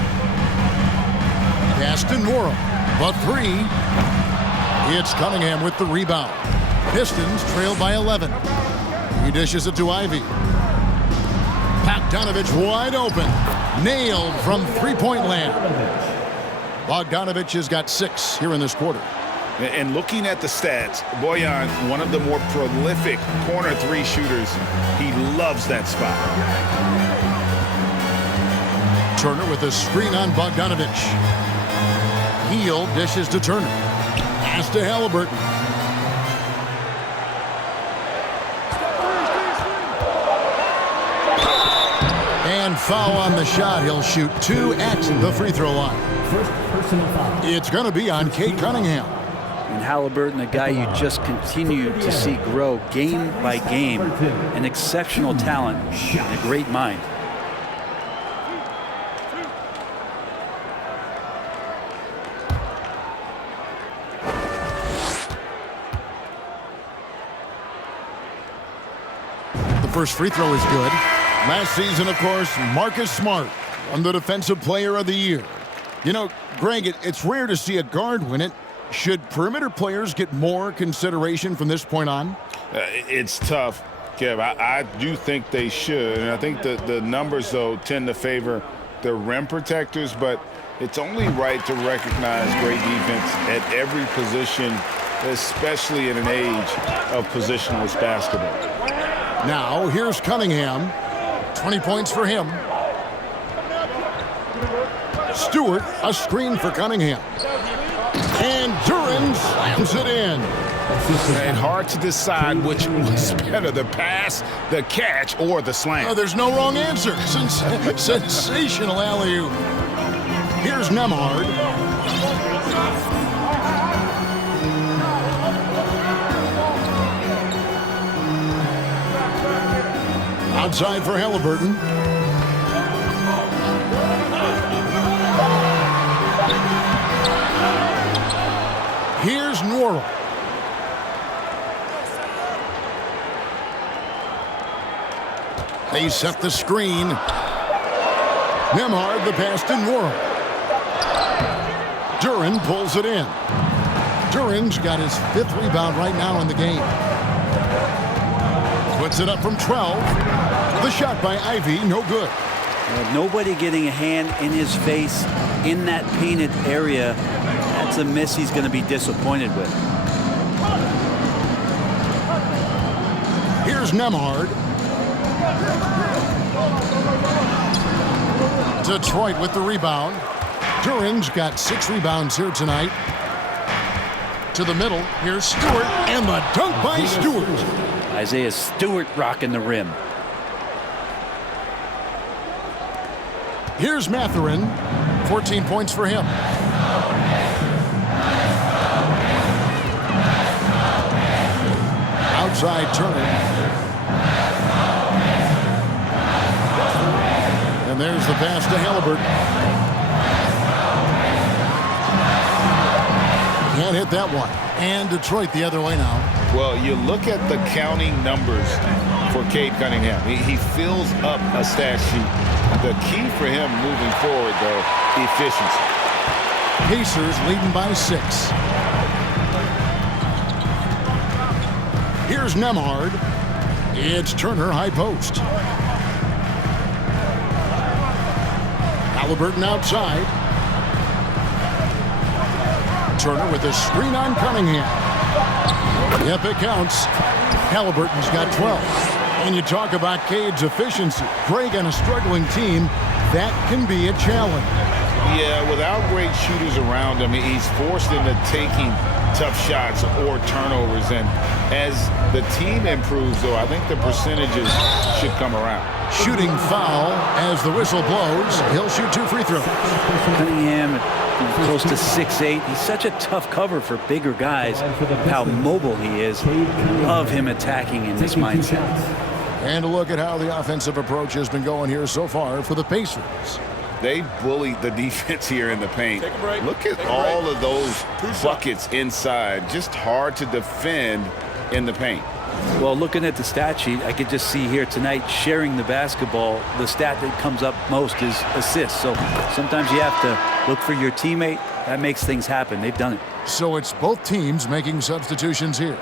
Pass to Nora. The 3. It's Cunningham with the rebound. Pistons trail by 11. He dishes it to Ivy. Bogdanovich wide open. Nailed from three-point land. Bogdanovich has got 6 here in this quarter. And looking at the stats, Bojan, one of the more prolific corner 3 shooters. He loves that spot. Turner with a screen on Bogdanovich. Heel dishes to Turner. Pass to Halliburton. And foul on the shot. He'll shoot 2 at the free throw line. First personal foul. It's going to be on Cade Cunningham. And Halliburton, a guy you just continue to see grow game by game. An exceptional talent and a great mind. The first free throw is good. Last season, of course, Marcus Smart won the Defensive Player of the Year. You know, Greg, it's rare to see a guard win it. Should perimeter players get more consideration from this point on? It's tough, Kev. I do think they should. And I think the numbers, though, tend to favor the rim protectors. But it's only right to recognize great defense at every position, especially in an age of positionless basketball. Now, here's Cunningham. 20 points for him. Stewart, a screen for Cunningham. And Duran slams it in. And hard to decide which was better, the pass, the catch, or the slam. Oh, there's no wrong answer. Sensational alley-oop. Here's Nemhard. Outside for Halliburton. Here's Nora. They set the screen. Nemhard the pass to Nora. Duran pulls it in. Duran's got his 5th rebound right now in the game. Puts it up from 12. The shot by Ivy, no good. Nobody getting a hand in his face in that painted area. That's a miss he's going to be disappointed with. Here's Nemhard. Detroit with the rebound. Duran's got 6 rebounds here tonight. To the middle. Here's Stewart. And the dunk by Stewart. Isaiah Stewart rocking the rim. Here's Mathurin. 14 points for him. outside Turner. And there's the pass to Halliburton. Can't hit that one. And Detroit the other way now. Well, you look at the counting numbers for Cade Cunningham. He fills up a stat sheet. The key for him moving forward, though, efficiency. Pacers leading by 6. Here's Nembhard. It's Turner high post. Halliburton outside. Turner with a screen on Cunningham. Yep, it counts. Halliburton's got 12. And you talk about Cade's efficiency. Greg on a struggling team, that can be a challenge. Yeah, without great shooters around him, he's forced into taking tough shots or turnovers. And as the team improves, though, I think the percentages should come around. Shooting foul as the whistle blows. He'll shoot 2 free throws. Cunningham, close to 6'8". He's such a tough cover for bigger guys. How mobile he is. Love him attacking in this mindset. And a look at how the offensive approach has been going here so far for the Pacers. They bullied the defense here in the paint. Look at all of those buckets inside. Just hard to defend in the paint. Well, looking at the stat sheet, I could just see here tonight sharing the basketball. The stat that comes up most is assists. So sometimes you have to look for your teammate. That makes things happen. They've done it. So it's both teams making substitutions here.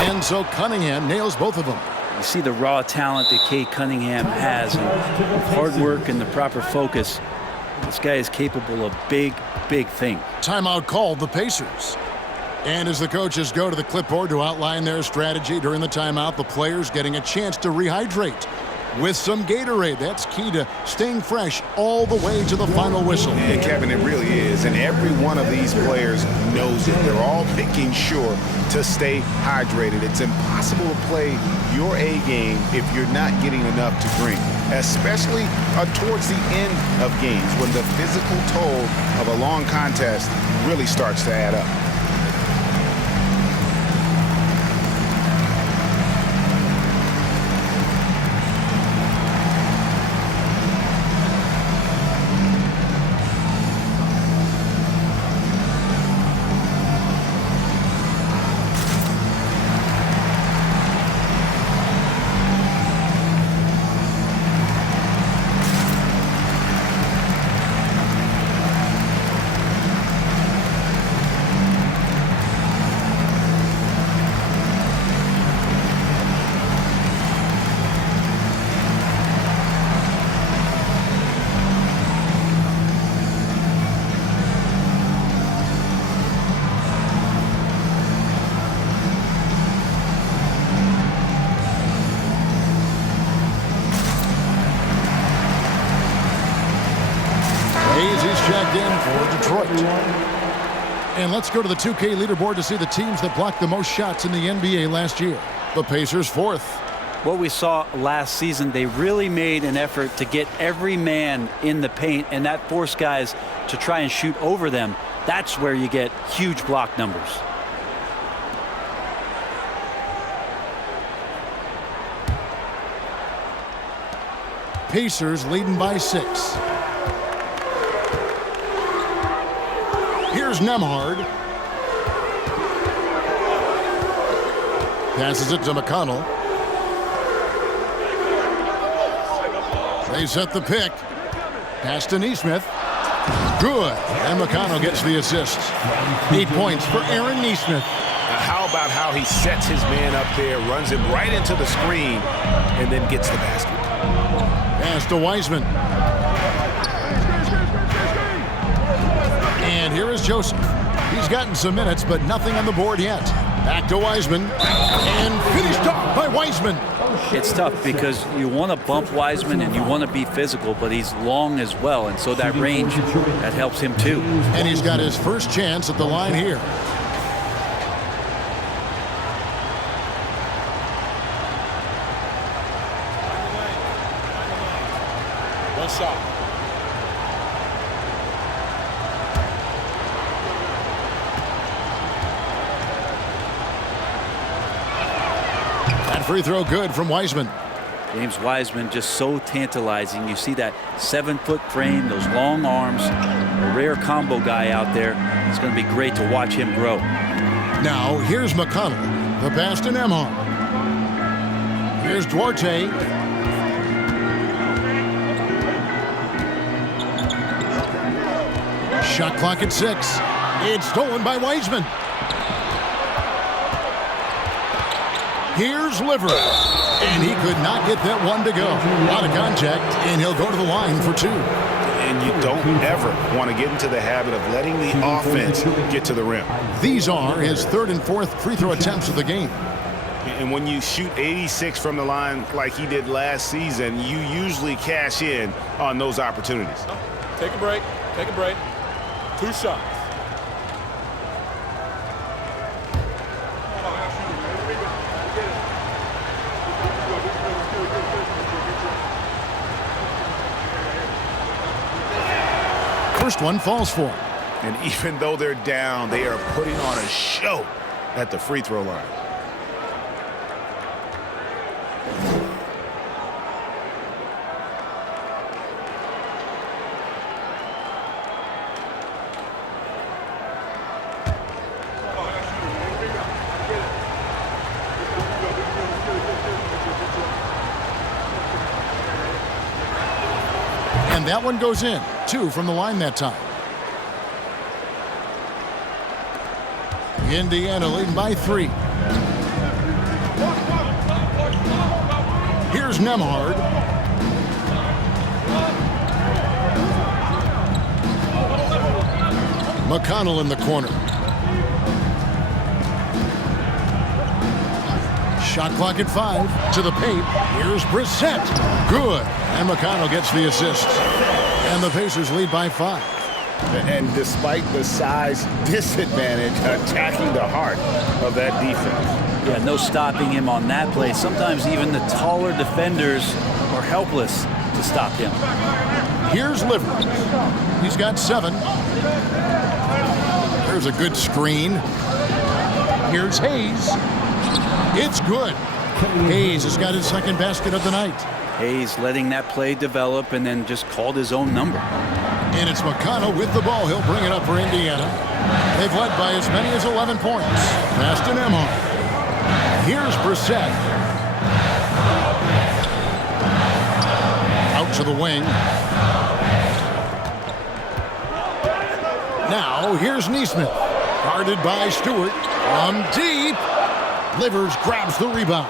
And so Cunningham nails both of them. You see the raw talent that Cade Cunningham has, and hard work and the proper focus. This guy is capable of big, big things. Timeout called, the Pacers. And as the coaches go to the clipboard to outline their strategy during the timeout, the players getting a chance to rehydrate with some Gatorade. That's key to staying fresh all the way to the final whistle. And Kevin, it really is. And every one of these players knows it. They're all making sure to stay hydrated. It's impossible to play your A game if you're not getting enough to drink, especially towards the end of games when the physical toll of a long contest really starts to add up. Checked in for Detroit. And let's go to the 2K leaderboard to see the teams that blocked the most shots in the NBA last year. The Pacers 4th. What we saw last season, they really made an effort to get every man in the paint, and that forced guys to try and shoot over them. That's where you get huge block numbers. Pacers leading by 6. Here's Nembhard. Passes it to McConnell. They set the pick. Pass to Nesmith. Good. And McConnell gets the assist. 8 points for Aaron Nesmith. How about how he sets his man up there, runs him right into the screen, and then gets the basket. Pass to Wiseman. And here is Joseph. He's gotten some minutes, but nothing on the board yet. Back to Wiseman. And finished off by Wiseman. It's tough because you want to bump Wiseman and you want to be physical, but he's long as well, and so that range, that helps him too. And he's got his first chance at the line here. free throw good from Wiseman. James Wiseman just so tantalizing. You see that 7-foot frame, those long arms, a rare combo guy out there. It's going to be great to watch him grow. Now here's McConnell. The pass to Nembhard. Here's Duarte. Shot clock at 6. It's stolen by Wiseman. Here's Liver. And he could not get that one to go. Out of contact, and he'll go to the line for 2. And you don't ever want to get into the habit of letting the offense get to the rim. These are his 3rd and 4th free throw attempts of the game. And when you shoot 86 from the line like he did last season, you usually cash in on those opportunities. Take a break. Take a break. 2 shots. First one falls for him. And even though they're down, they are putting on a show at the free throw line. And that one goes in. 2 from the line that time. Indiana leading by 3. Here's Nembhard. McConnell in the corner. Shot clock at 5. To the paint. Here's Brissett. Good. And McConnell gets the assist. And the Pacers lead by 5. And despite the size disadvantage, attacking the heart of that defense. Yeah, no stopping him on that play. Sometimes even the taller defenders are helpless to stop him. Here's Liver. He's got 7. There's a good screen. Here's Hayes. It's good. Hayes has got his 2nd basket of the night. Hayes letting that play develop and then just called his own number. And it's McConnell with the ball. He'll bring it up for Indiana. They've led by as many as 11 points. Pass to Nembhard. Here's Brissett. Out to the wing. Now here's Nesmith. Guarded by Stewart. From deep. Livers grabs the rebound.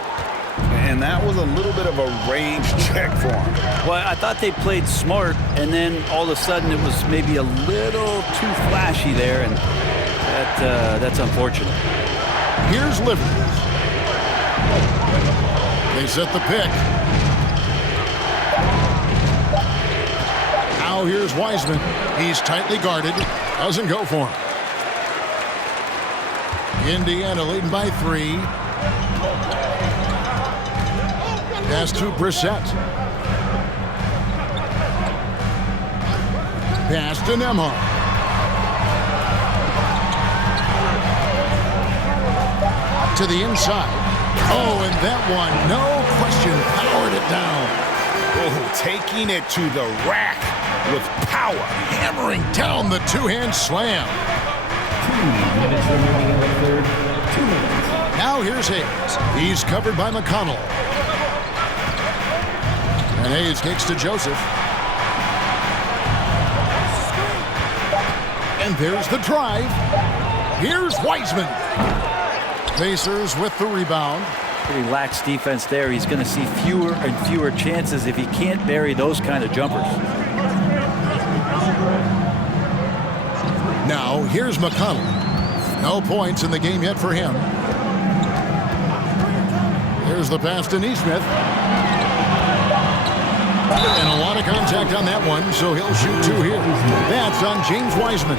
And that was a little bit of a range check for him. Well, I thought they played smart, and then all of a sudden it was maybe a little too flashy there, and that's unfortunate. Here's Livers. They set the pick. Now here's Wiseman. He's tightly guarded. Doesn't go for him. Indiana leading by 3. Pass to Brissett. Pass to Nembhard. To the inside. Oh, and that one, no question, powered it down. Oh, taking it to the rack with power. Hammering down the 2-hand slam. 2 minutes remaining in the 3rd. 2 minutes. Now here's Hayes. He's covered by McConnell. And Hayes kicks to Joseph. And there's the drive. Here's Wiseman. Pacers with the rebound. Pretty lax defense there. He's going to see fewer and fewer chances if he can't bury those kind of jumpers. Now here's McConnell. No points in the game yet for him. Here's the pass to Nesmith. And a lot of contact on that one, so he'll shoot 2 here. That's on James Wiseman.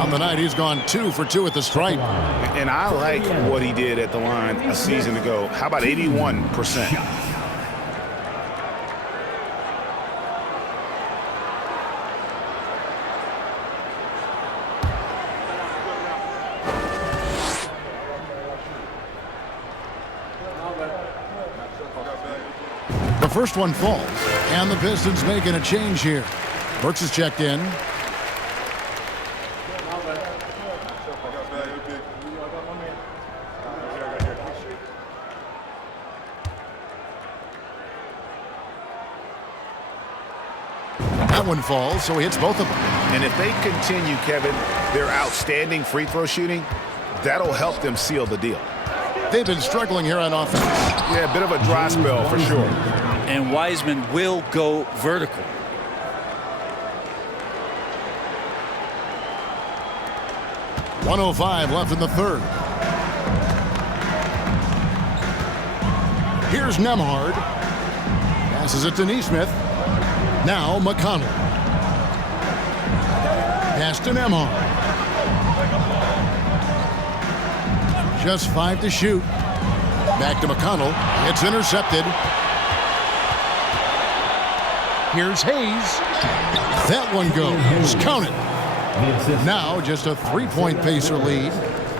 On the night, he's gone 2 for 2 at the stripe. And I like what he did at the line a season ago. How about 81%? first one falls, and the Pistons making a change here. Brooks is checked in. That one falls, so he hits both of them. And if they continue, Kevin, their outstanding free throw shooting, that'll help them seal the deal. They've been struggling here on offense. Yeah, a bit of a dry spell for sure. And Wiseman will go vertical. .105 left in the third. Here's Nembhard. Passes it to Nesmith. Now McConnell. Pass to Nembhard. Just 5 to shoot. Back to McConnell. It's intercepted. Here's Hayes. That one goes. Count it. Now just a 3-point Pacer lead.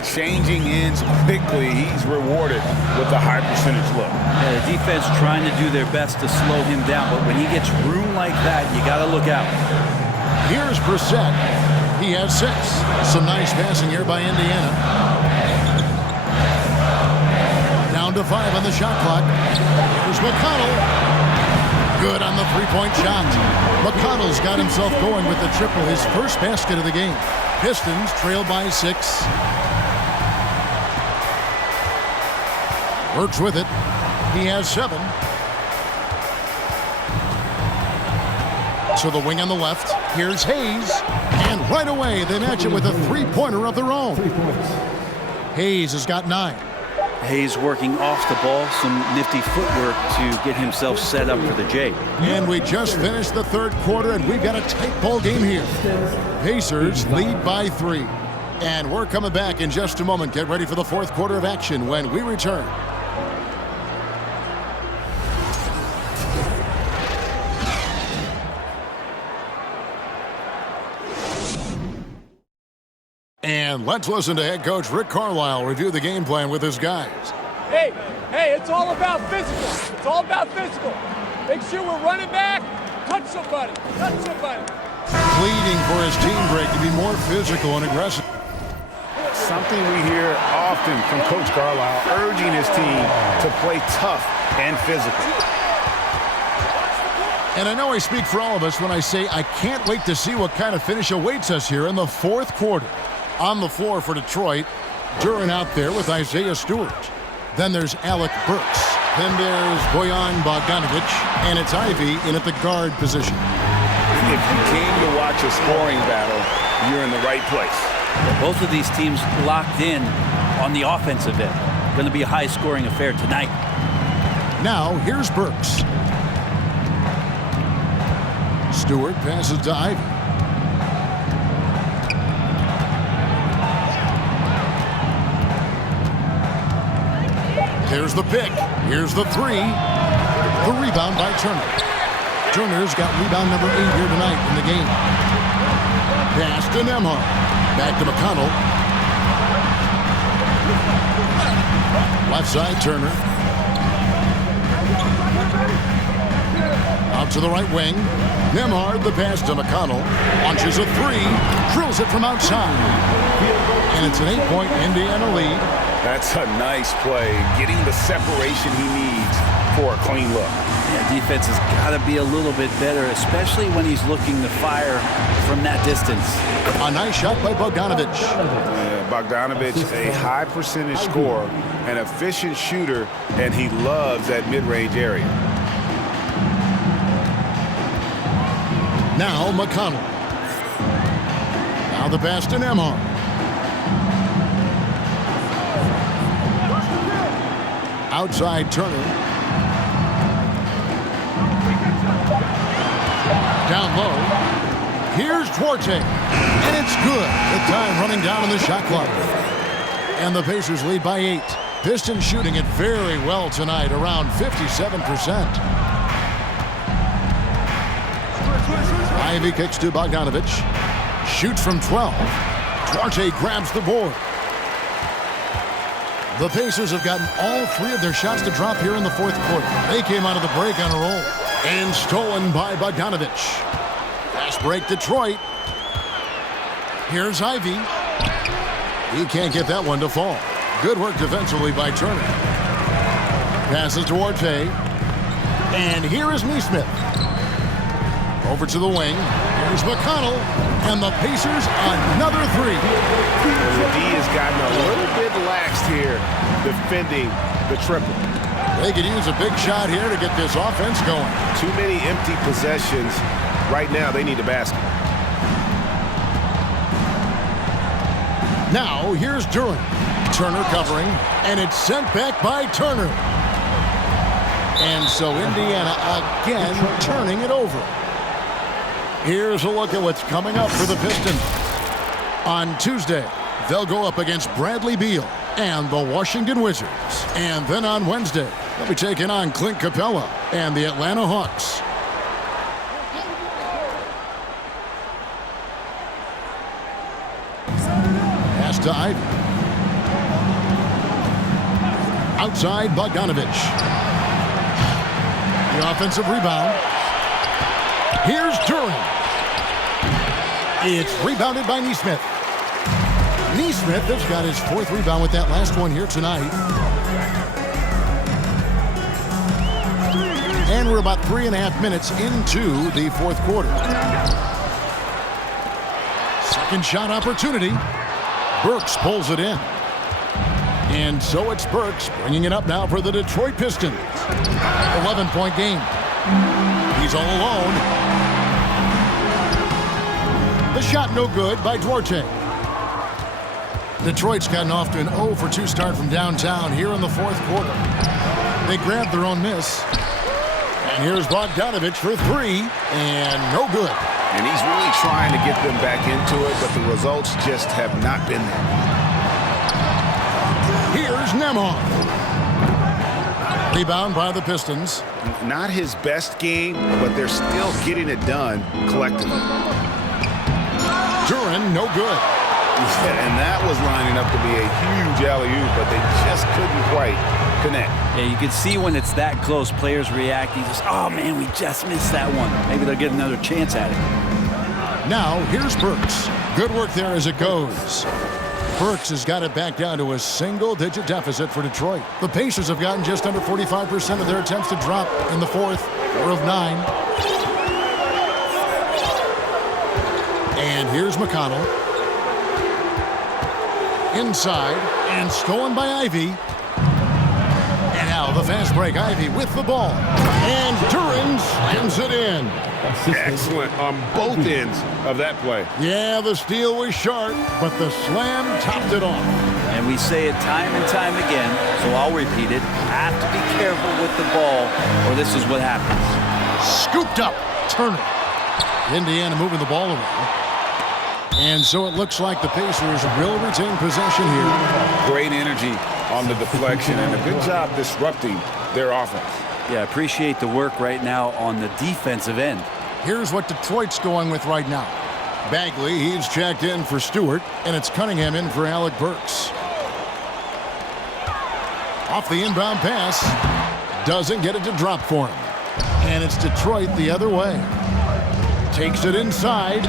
Changing ends quickly. He's rewarded with a high percentage look. Yeah, the defense trying to do their best to slow him down, but when he gets room like that, you got to look out. Here's Brissett. He has 6. Some nice passing here by Indiana. Down to 5 on the shot clock. Here's McConnell. Good on the 3-point shot. McConnell's got himself going with the triple, his first basket of the game. Pistons trail by 6. Works with it. He has 7. So the wing on the left. Here's Hayes. And right away, they match it with a 3-pointer of their own. Hayes has got 9. Hayes working off the ball, some nifty footwork to get himself set up for the J. And we just finished the third quarter, and we've got a tight ball game here. Pacers lead by 3. And we're coming back in just a moment. Get ready for the fourth quarter of action when we return. And let's listen to head coach Rick Carlisle review the game plan with his guys. Hey, it's all about physical. It's all about physical. Make sure we're running back. Touch somebody. Pleading for his team break to be more physical and aggressive. Something we hear often from Coach Carlisle, urging his team to play tough and physical. And I know I speak for all of us when I say I can't wait to see what kind of finish awaits us here in the fourth quarter. On the floor for Detroit, Duran out there with Isaiah Stewart. Then there's Alec Burks. Then there's Bojan Bogdanovic, and it's Ivy in at the guard position. If you came to watch a scoring battle, you're in the right place. Both of these teams locked in on the offensive end. Going to be a high-scoring affair tonight. Now, here's Burks. Stewart passes to Ivy. Here's the pick. Here's the 3. The rebound by Turner. Turner's got rebound number 8 here tonight in the game. Pass to Nembhard. Back to McConnell. Left side, Turner. Out to the right wing. Nembhard, the pass to McConnell. Launches a 3. Drills it from outside. And it's an 8-point Indiana lead. That's a nice play, getting the separation he needs for a clean look. Yeah, defense has got to be a little bit better, especially when he's looking to fire from that distance. A nice shot by Bogdanovic. Yeah, Bogdanovic, a high percentage scorer, an efficient shooter, and he loves that mid-range area. Now McConnell. Now the pass to Nembhard. Outside Turner. Down low. Here's Duarte. And it's good. The time running down on the shot clock. And the Pacers lead by 8. Pistons shooting it very well tonight, around 57%. Ivy kicks to Bogdanovic. Shoots from 12. Duarte grabs the board. The Pacers have gotten all 3 of their shots to drop here in the fourth quarter. They came out of the break on a roll. And stolen by Bogdanovich. Fast break, Detroit. Here's Ivy. He can't get that one to fall. Good work defensively by Turner. Passes toward Tay. And here is Neesmith. Over to the wing. Here's McConnell. And the Pacers another 3. The D has gotten a little bit laxed here defending the triple. They could use a big shot here to get this offense going. Too many empty possessions. Right now, they need a basket. Now, here's Duran. Turner covering, and it's sent back by Turner. And so Indiana again turning it over. Here's a look at what's coming up for the Pistons. On Tuesday, they'll go up against Bradley Beal and the Washington Wizards. And then on Wednesday, they'll be taking on Clint Capella and the Atlanta Hawks. Pass to Ivy. Outside, Bogdanovich. The offensive rebound. Here's Duran. It's rebounded by Neesmith. Neesmith has got his 4th rebound with that last one here tonight. And we're about 3.5 minutes into the fourth quarter. Second shot opportunity. Burks pulls it in. And so it's Burks bringing it up now for the Detroit Pistons. 11-point game. He's all alone. The shot no good by Duarte. Detroit's gotten off to an 0 for 2 start from downtown here in the fourth quarter. They grabbed their own miss. And here's Bogdanovich for 3, and no good. And he's really trying to get them back into it, but the results just have not been there. Here's Nemeth. Rebound by the Pistons. Not his best game, but they're still getting it done collectively. Duran, no good. And that was lining up to be a huge alley-oop, but they just couldn't quite connect. Yeah, you can see when it's that close, players reacting. Just, oh, man, we just missed that one. Maybe they'll get another chance at it. Now, here's Burks. Good work there as it goes. Burks has got it back down to a single-digit deficit for Detroit. The Pacers have gotten just under 45% of their attempts to drop in the fourth, 4 of 9. And here's McConnell. Inside, and stolen by Ivy. And now the fast break. Ivy with the ball. And Duran slams it in. Excellent on both ends of that play. Yeah, the steal was sharp, but the slam topped it off. And we say it time and time again, so I'll repeat it. Have to be careful with the ball, or this is what happens. Scooped up, Turner. Indiana moving the ball around. And so it looks like the Pacers will retain possession here. Great energy on the deflection and a good job disrupting their offense. Yeah, I appreciate the work right now on the defensive end. Here's what Detroit's going with right now. Bagley, he's checked in for Stewart, and it's Cunningham in for Alec Burks. Off the inbound pass. Doesn't get it to drop for him. And it's Detroit the other way. Takes it inside.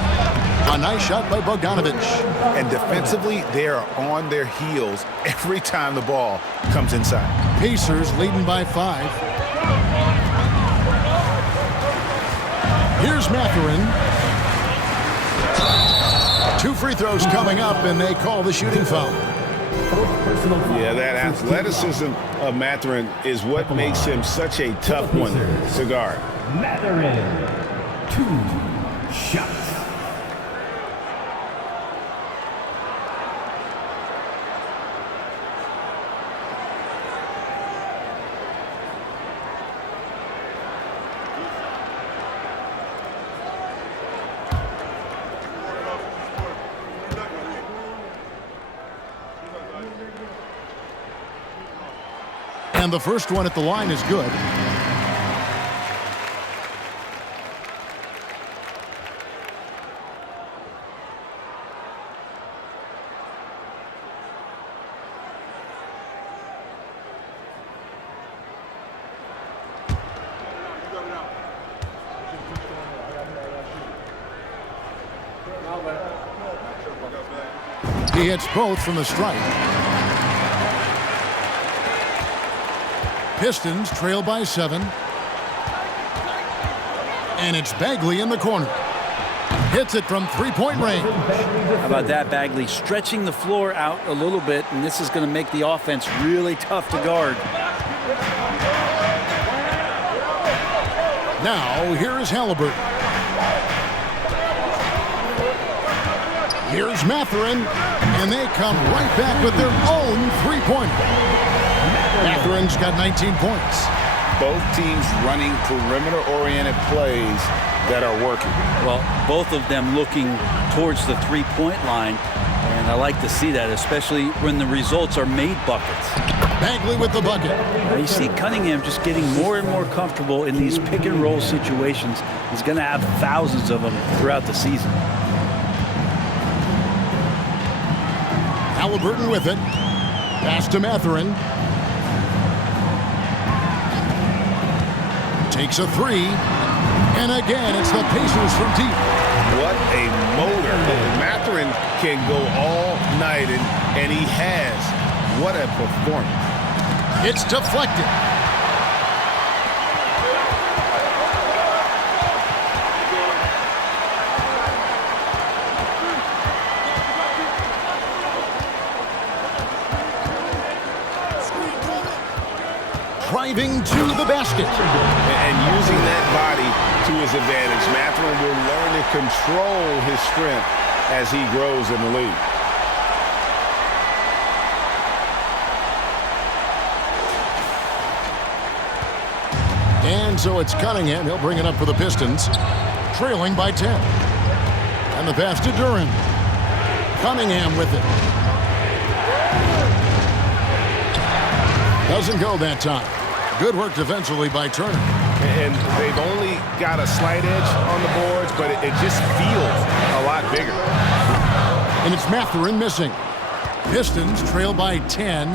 A nice shot by Bogdanovich. And defensively, they are on their heels every time the ball comes inside. Pacers leading by 5. Here's Mathurin. 2 free throws coming up, and they call the shooting foul. Yeah, that athleticism of Mathurin is what makes him such a tough one to guard. Mathurin, 2 shots. And the first one at the line is good. He hits both from the stripe. Pistons trail by 7. And it's Bagley in the corner. Hits it from three-point range. How about that, Bagley? Stretching the floor out a little bit, and this is going to make the offense really tough to guard. Now, here is Halliburton. Here's Mathurin, and they come right back with their own three-pointer. Mathurin's got 19 points. Both teams running perimeter-oriented plays that are working. Well, both of them looking towards the three-point line, and I like to see that, especially when the results are made buckets. Bagley with the bucket. Now you see Cunningham just getting more and more comfortable in these pick-and-roll situations. He's going to have thousands of them throughout the season. Halliburton with it. Pass to Mathurin. Takes a three. And again, it's the Pacers from deep. What a motor. Mathurin can go all night, and he has. What a performance. It's deflected. Driving to the basket. And using that body to his advantage. Mathurin will learn to control his strength as he grows in the league. And so it's Cunningham. He'll bring it up for the Pistons. Trailing by 10. And the pass to Duran. Cunningham with it. Doesn't go that time. Good work defensively by Turner. And they've only got a slight edge on the boards, but it just feels a lot bigger. And it's Mathurin missing. Pistons trail by 10.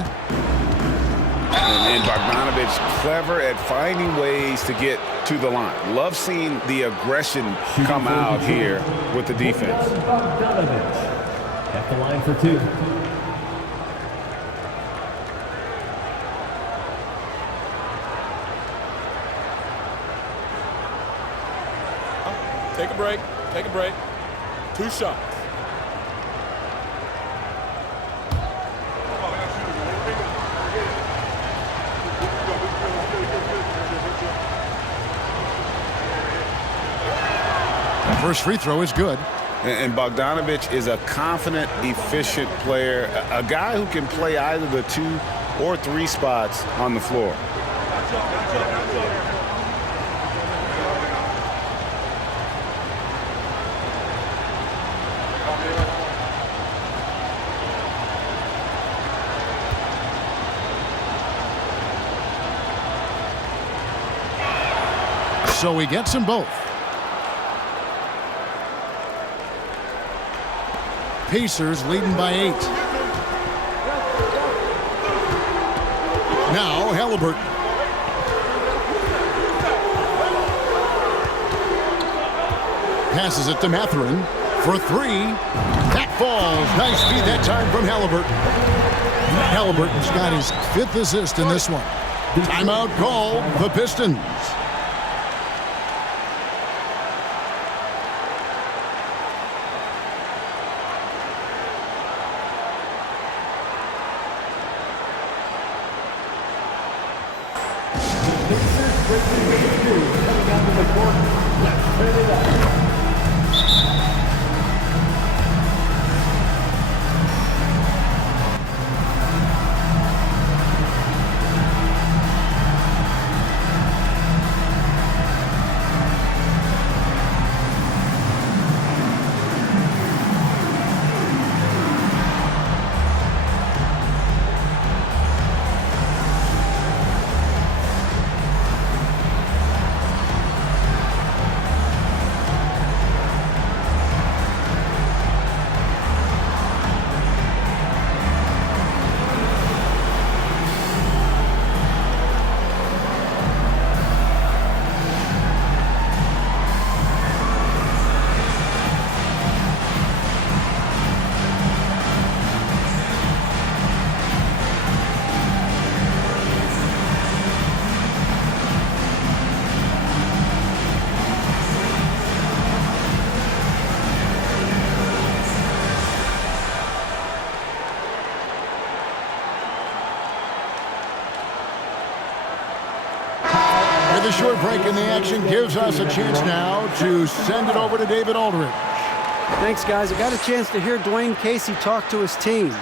And Bogdanovich clever at finding ways to get to the line. Love seeing the aggression come out here with the defense. Bogdanovich at the line for 2. Take a break. Take a break. 2 shots. First free throw is good. And Bogdanovich is a confident, efficient player, a guy who can play either the 2 or 3 spots on the floor. So he gets them both. Pacers leading by 8. Now Halliburton. Passes it to Mathurin for 3. That falls. Nice feed that time from Halliburton. Halliburton's got his 5th assist in this one. Timeout call, the Pistons. The short break in the action gives us a chance now to send it over to David Aldridge. Thanks, guys. I got a chance to hear Dwayne Casey talk to his team.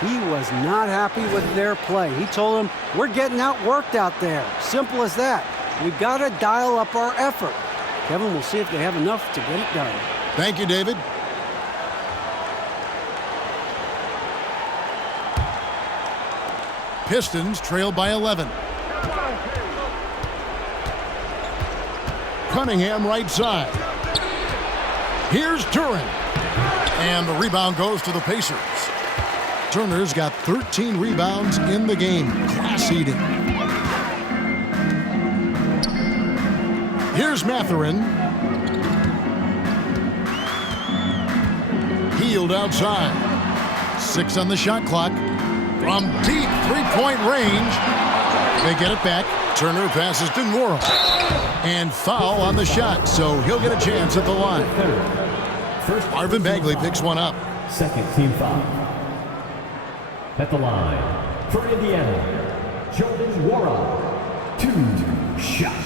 He was not happy with their play. He told them, we're getting outworked out there. Simple as that. We've got to dial up our effort. Kevin, we'll see if they have enough to get it done. Thank you, David. Pistons trail by 11. Cunningham right side. Here's Duran. And the rebound goes to the Pacers. Turner's got 13 rebounds in the game. Class eating. Here's Mathurin. Healed outside. 6 on the shot clock. From deep three-point range. They get it back. Turner passes to Nwora. And foul on the shot, so he'll get a chance at the line. Marvin Bagley picks one up. Second team foul. At the line, for Indiana, Jordan Nwora. 2 shots.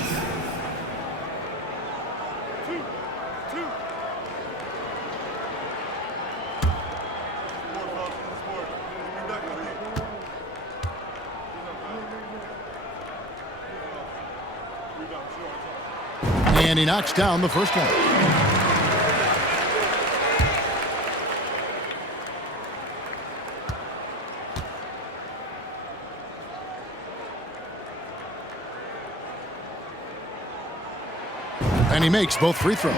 And he knocks down the first one. And he makes both free throws.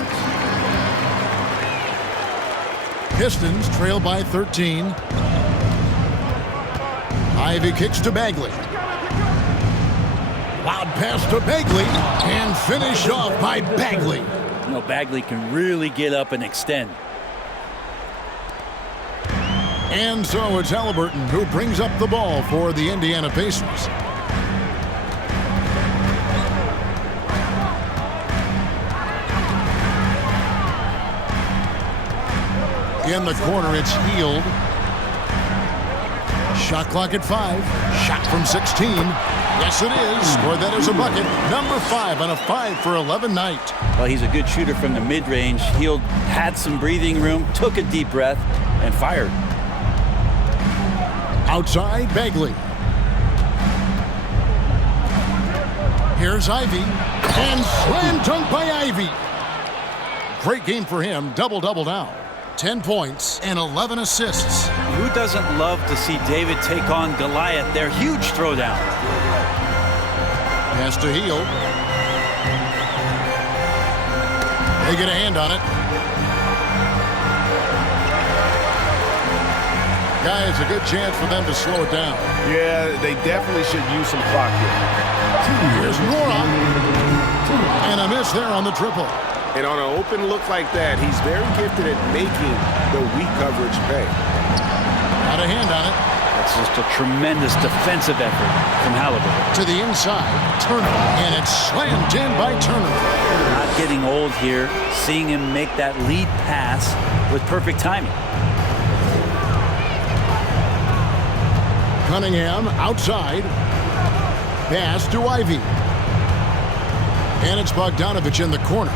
Pistons trail by 13. Ivy kicks to Bagley. Loud pass to Bagley, and finished off by Bagley. You know, Bagley can really get up and extend. And so it's Halliburton who brings up the ball for the Indiana Pacers. In the corner, it's Hield. Shot clock at 5. Shot from 16. Yes, it is. Scored that as a bucket. Number 5 on a 5 for 11 night. Well, he's a good shooter from the mid-range. Hield had some breathing room, took a deep breath, and fired. Outside, Bagley. Here's Ivy. And slam dunk by Ivy. Great game for him. Double-double now. 10 points and 11 assists. Who doesn't love to see David take on Goliath? They're huge throwdown. Pass to Hield. They get a hand on it. Guys, a good chance for them to slow it down. Yeah, they definitely should use some clock here. Here's Nwora. And a miss there on the triple. And on an open look like that, he's very gifted at making the weak coverage pay. Got a hand on it. That's just a tremendous defensive effort from Halliburton. To the inside, Turner. And it's slammed in by Turner. Not getting old here, seeing him make that lead pass with perfect timing. Cunningham outside. Pass to Ivy. And it's Bogdanovich in the corner.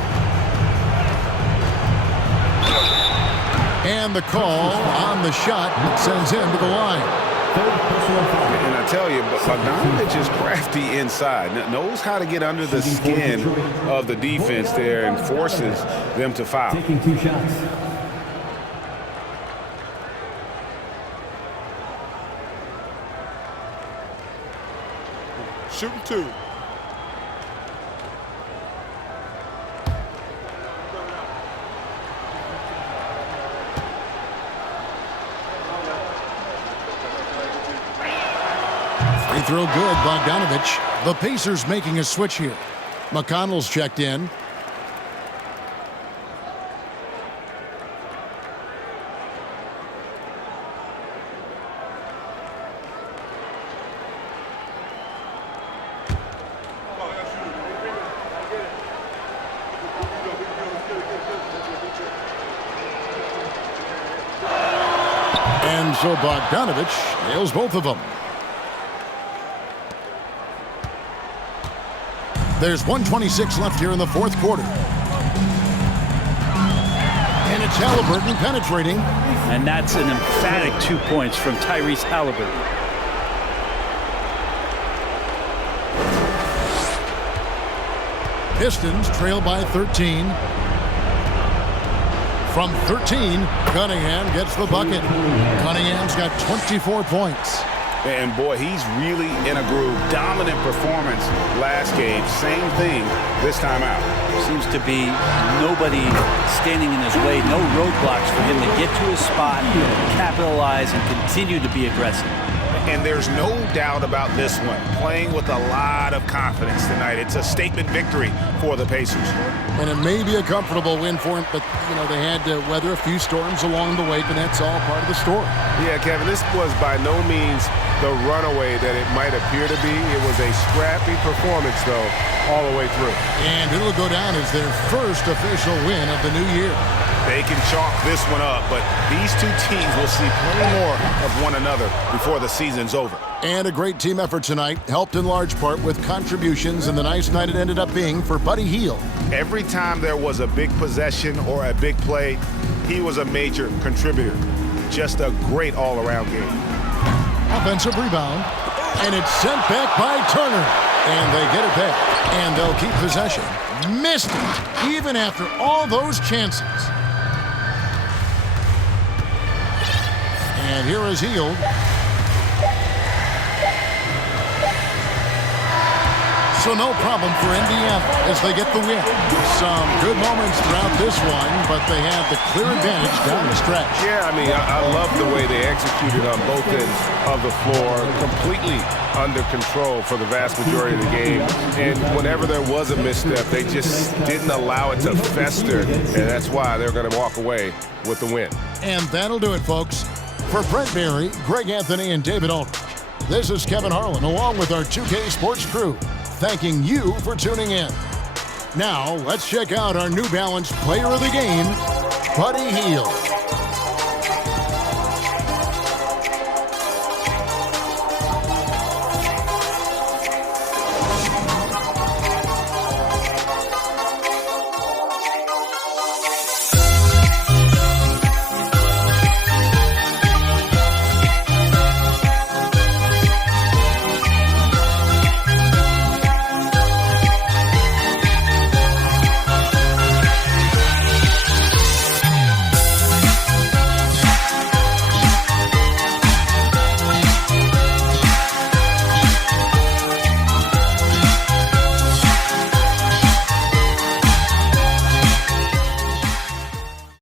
And the call on the shot that sends him to the line. And I tell you, Bogdanovich is crafty inside. Knows how to get under the skin of the defense there and forces them to foul. Taking 2 shots. Shooting 2. Free throw good, Bogdanovich. The Pacers making a switch here. McConnell's checked in. And so Bogdanovich nails both of them. There's 1:26 left here in the fourth quarter. And it's Halliburton penetrating. And that's an emphatic 2 points from Tyrese Halliburton. Pistons trail by 13. From 13, Cunningham gets the bucket. Cunningham's got 24 points. And boy, he's really in a groove. Dominant performance last game. Same thing this time out. Seems to be nobody standing in his way, no roadblocks for him to get to his spot, capitalize, and continue to be aggressive. And there's no doubt about this one. Playing with a lot of confidence tonight. It's a statement victory for the Pacers. And it may be a comfortable win for him, but, they had to weather a few storms along the way, but that's all part of the story. Yeah, Kevin, this was by no means the runaway that it might appear to be. It was a scrappy performance, though, all the way through. And it'll go down as their first official win of the new year. They can chalk this one up, but these two teams will see plenty more of one another before the season's over. And a great team effort tonight, helped in large part with contributions, and the nice night it ended up being for Buddy Hield. Every time there was a big possession or a big play, he was a major contributor. Just a great all-around game. Offensive rebound, and it's sent back by Turner. And they get it back, and they'll keep possession. Missed it, even after all those chances. And here is Hield. So no problem for Indiana as they get the win. Some good moments throughout this one, but they had the clear advantage down the stretch. Yeah, I love the way they executed on both ends of the floor, completely under control for the vast majority of the game. And whenever there was a misstep, they just didn't allow it to fester, and that's why they're going to walk away with the win. And that'll do it, folks. For Brent Berry, Greg Anthony, and David Aldridge, this is Kevin Harlan along with our 2K Sports crew, thanking you for tuning in. Now, let's check out our New Balance Player of the Game, Buddy Hield.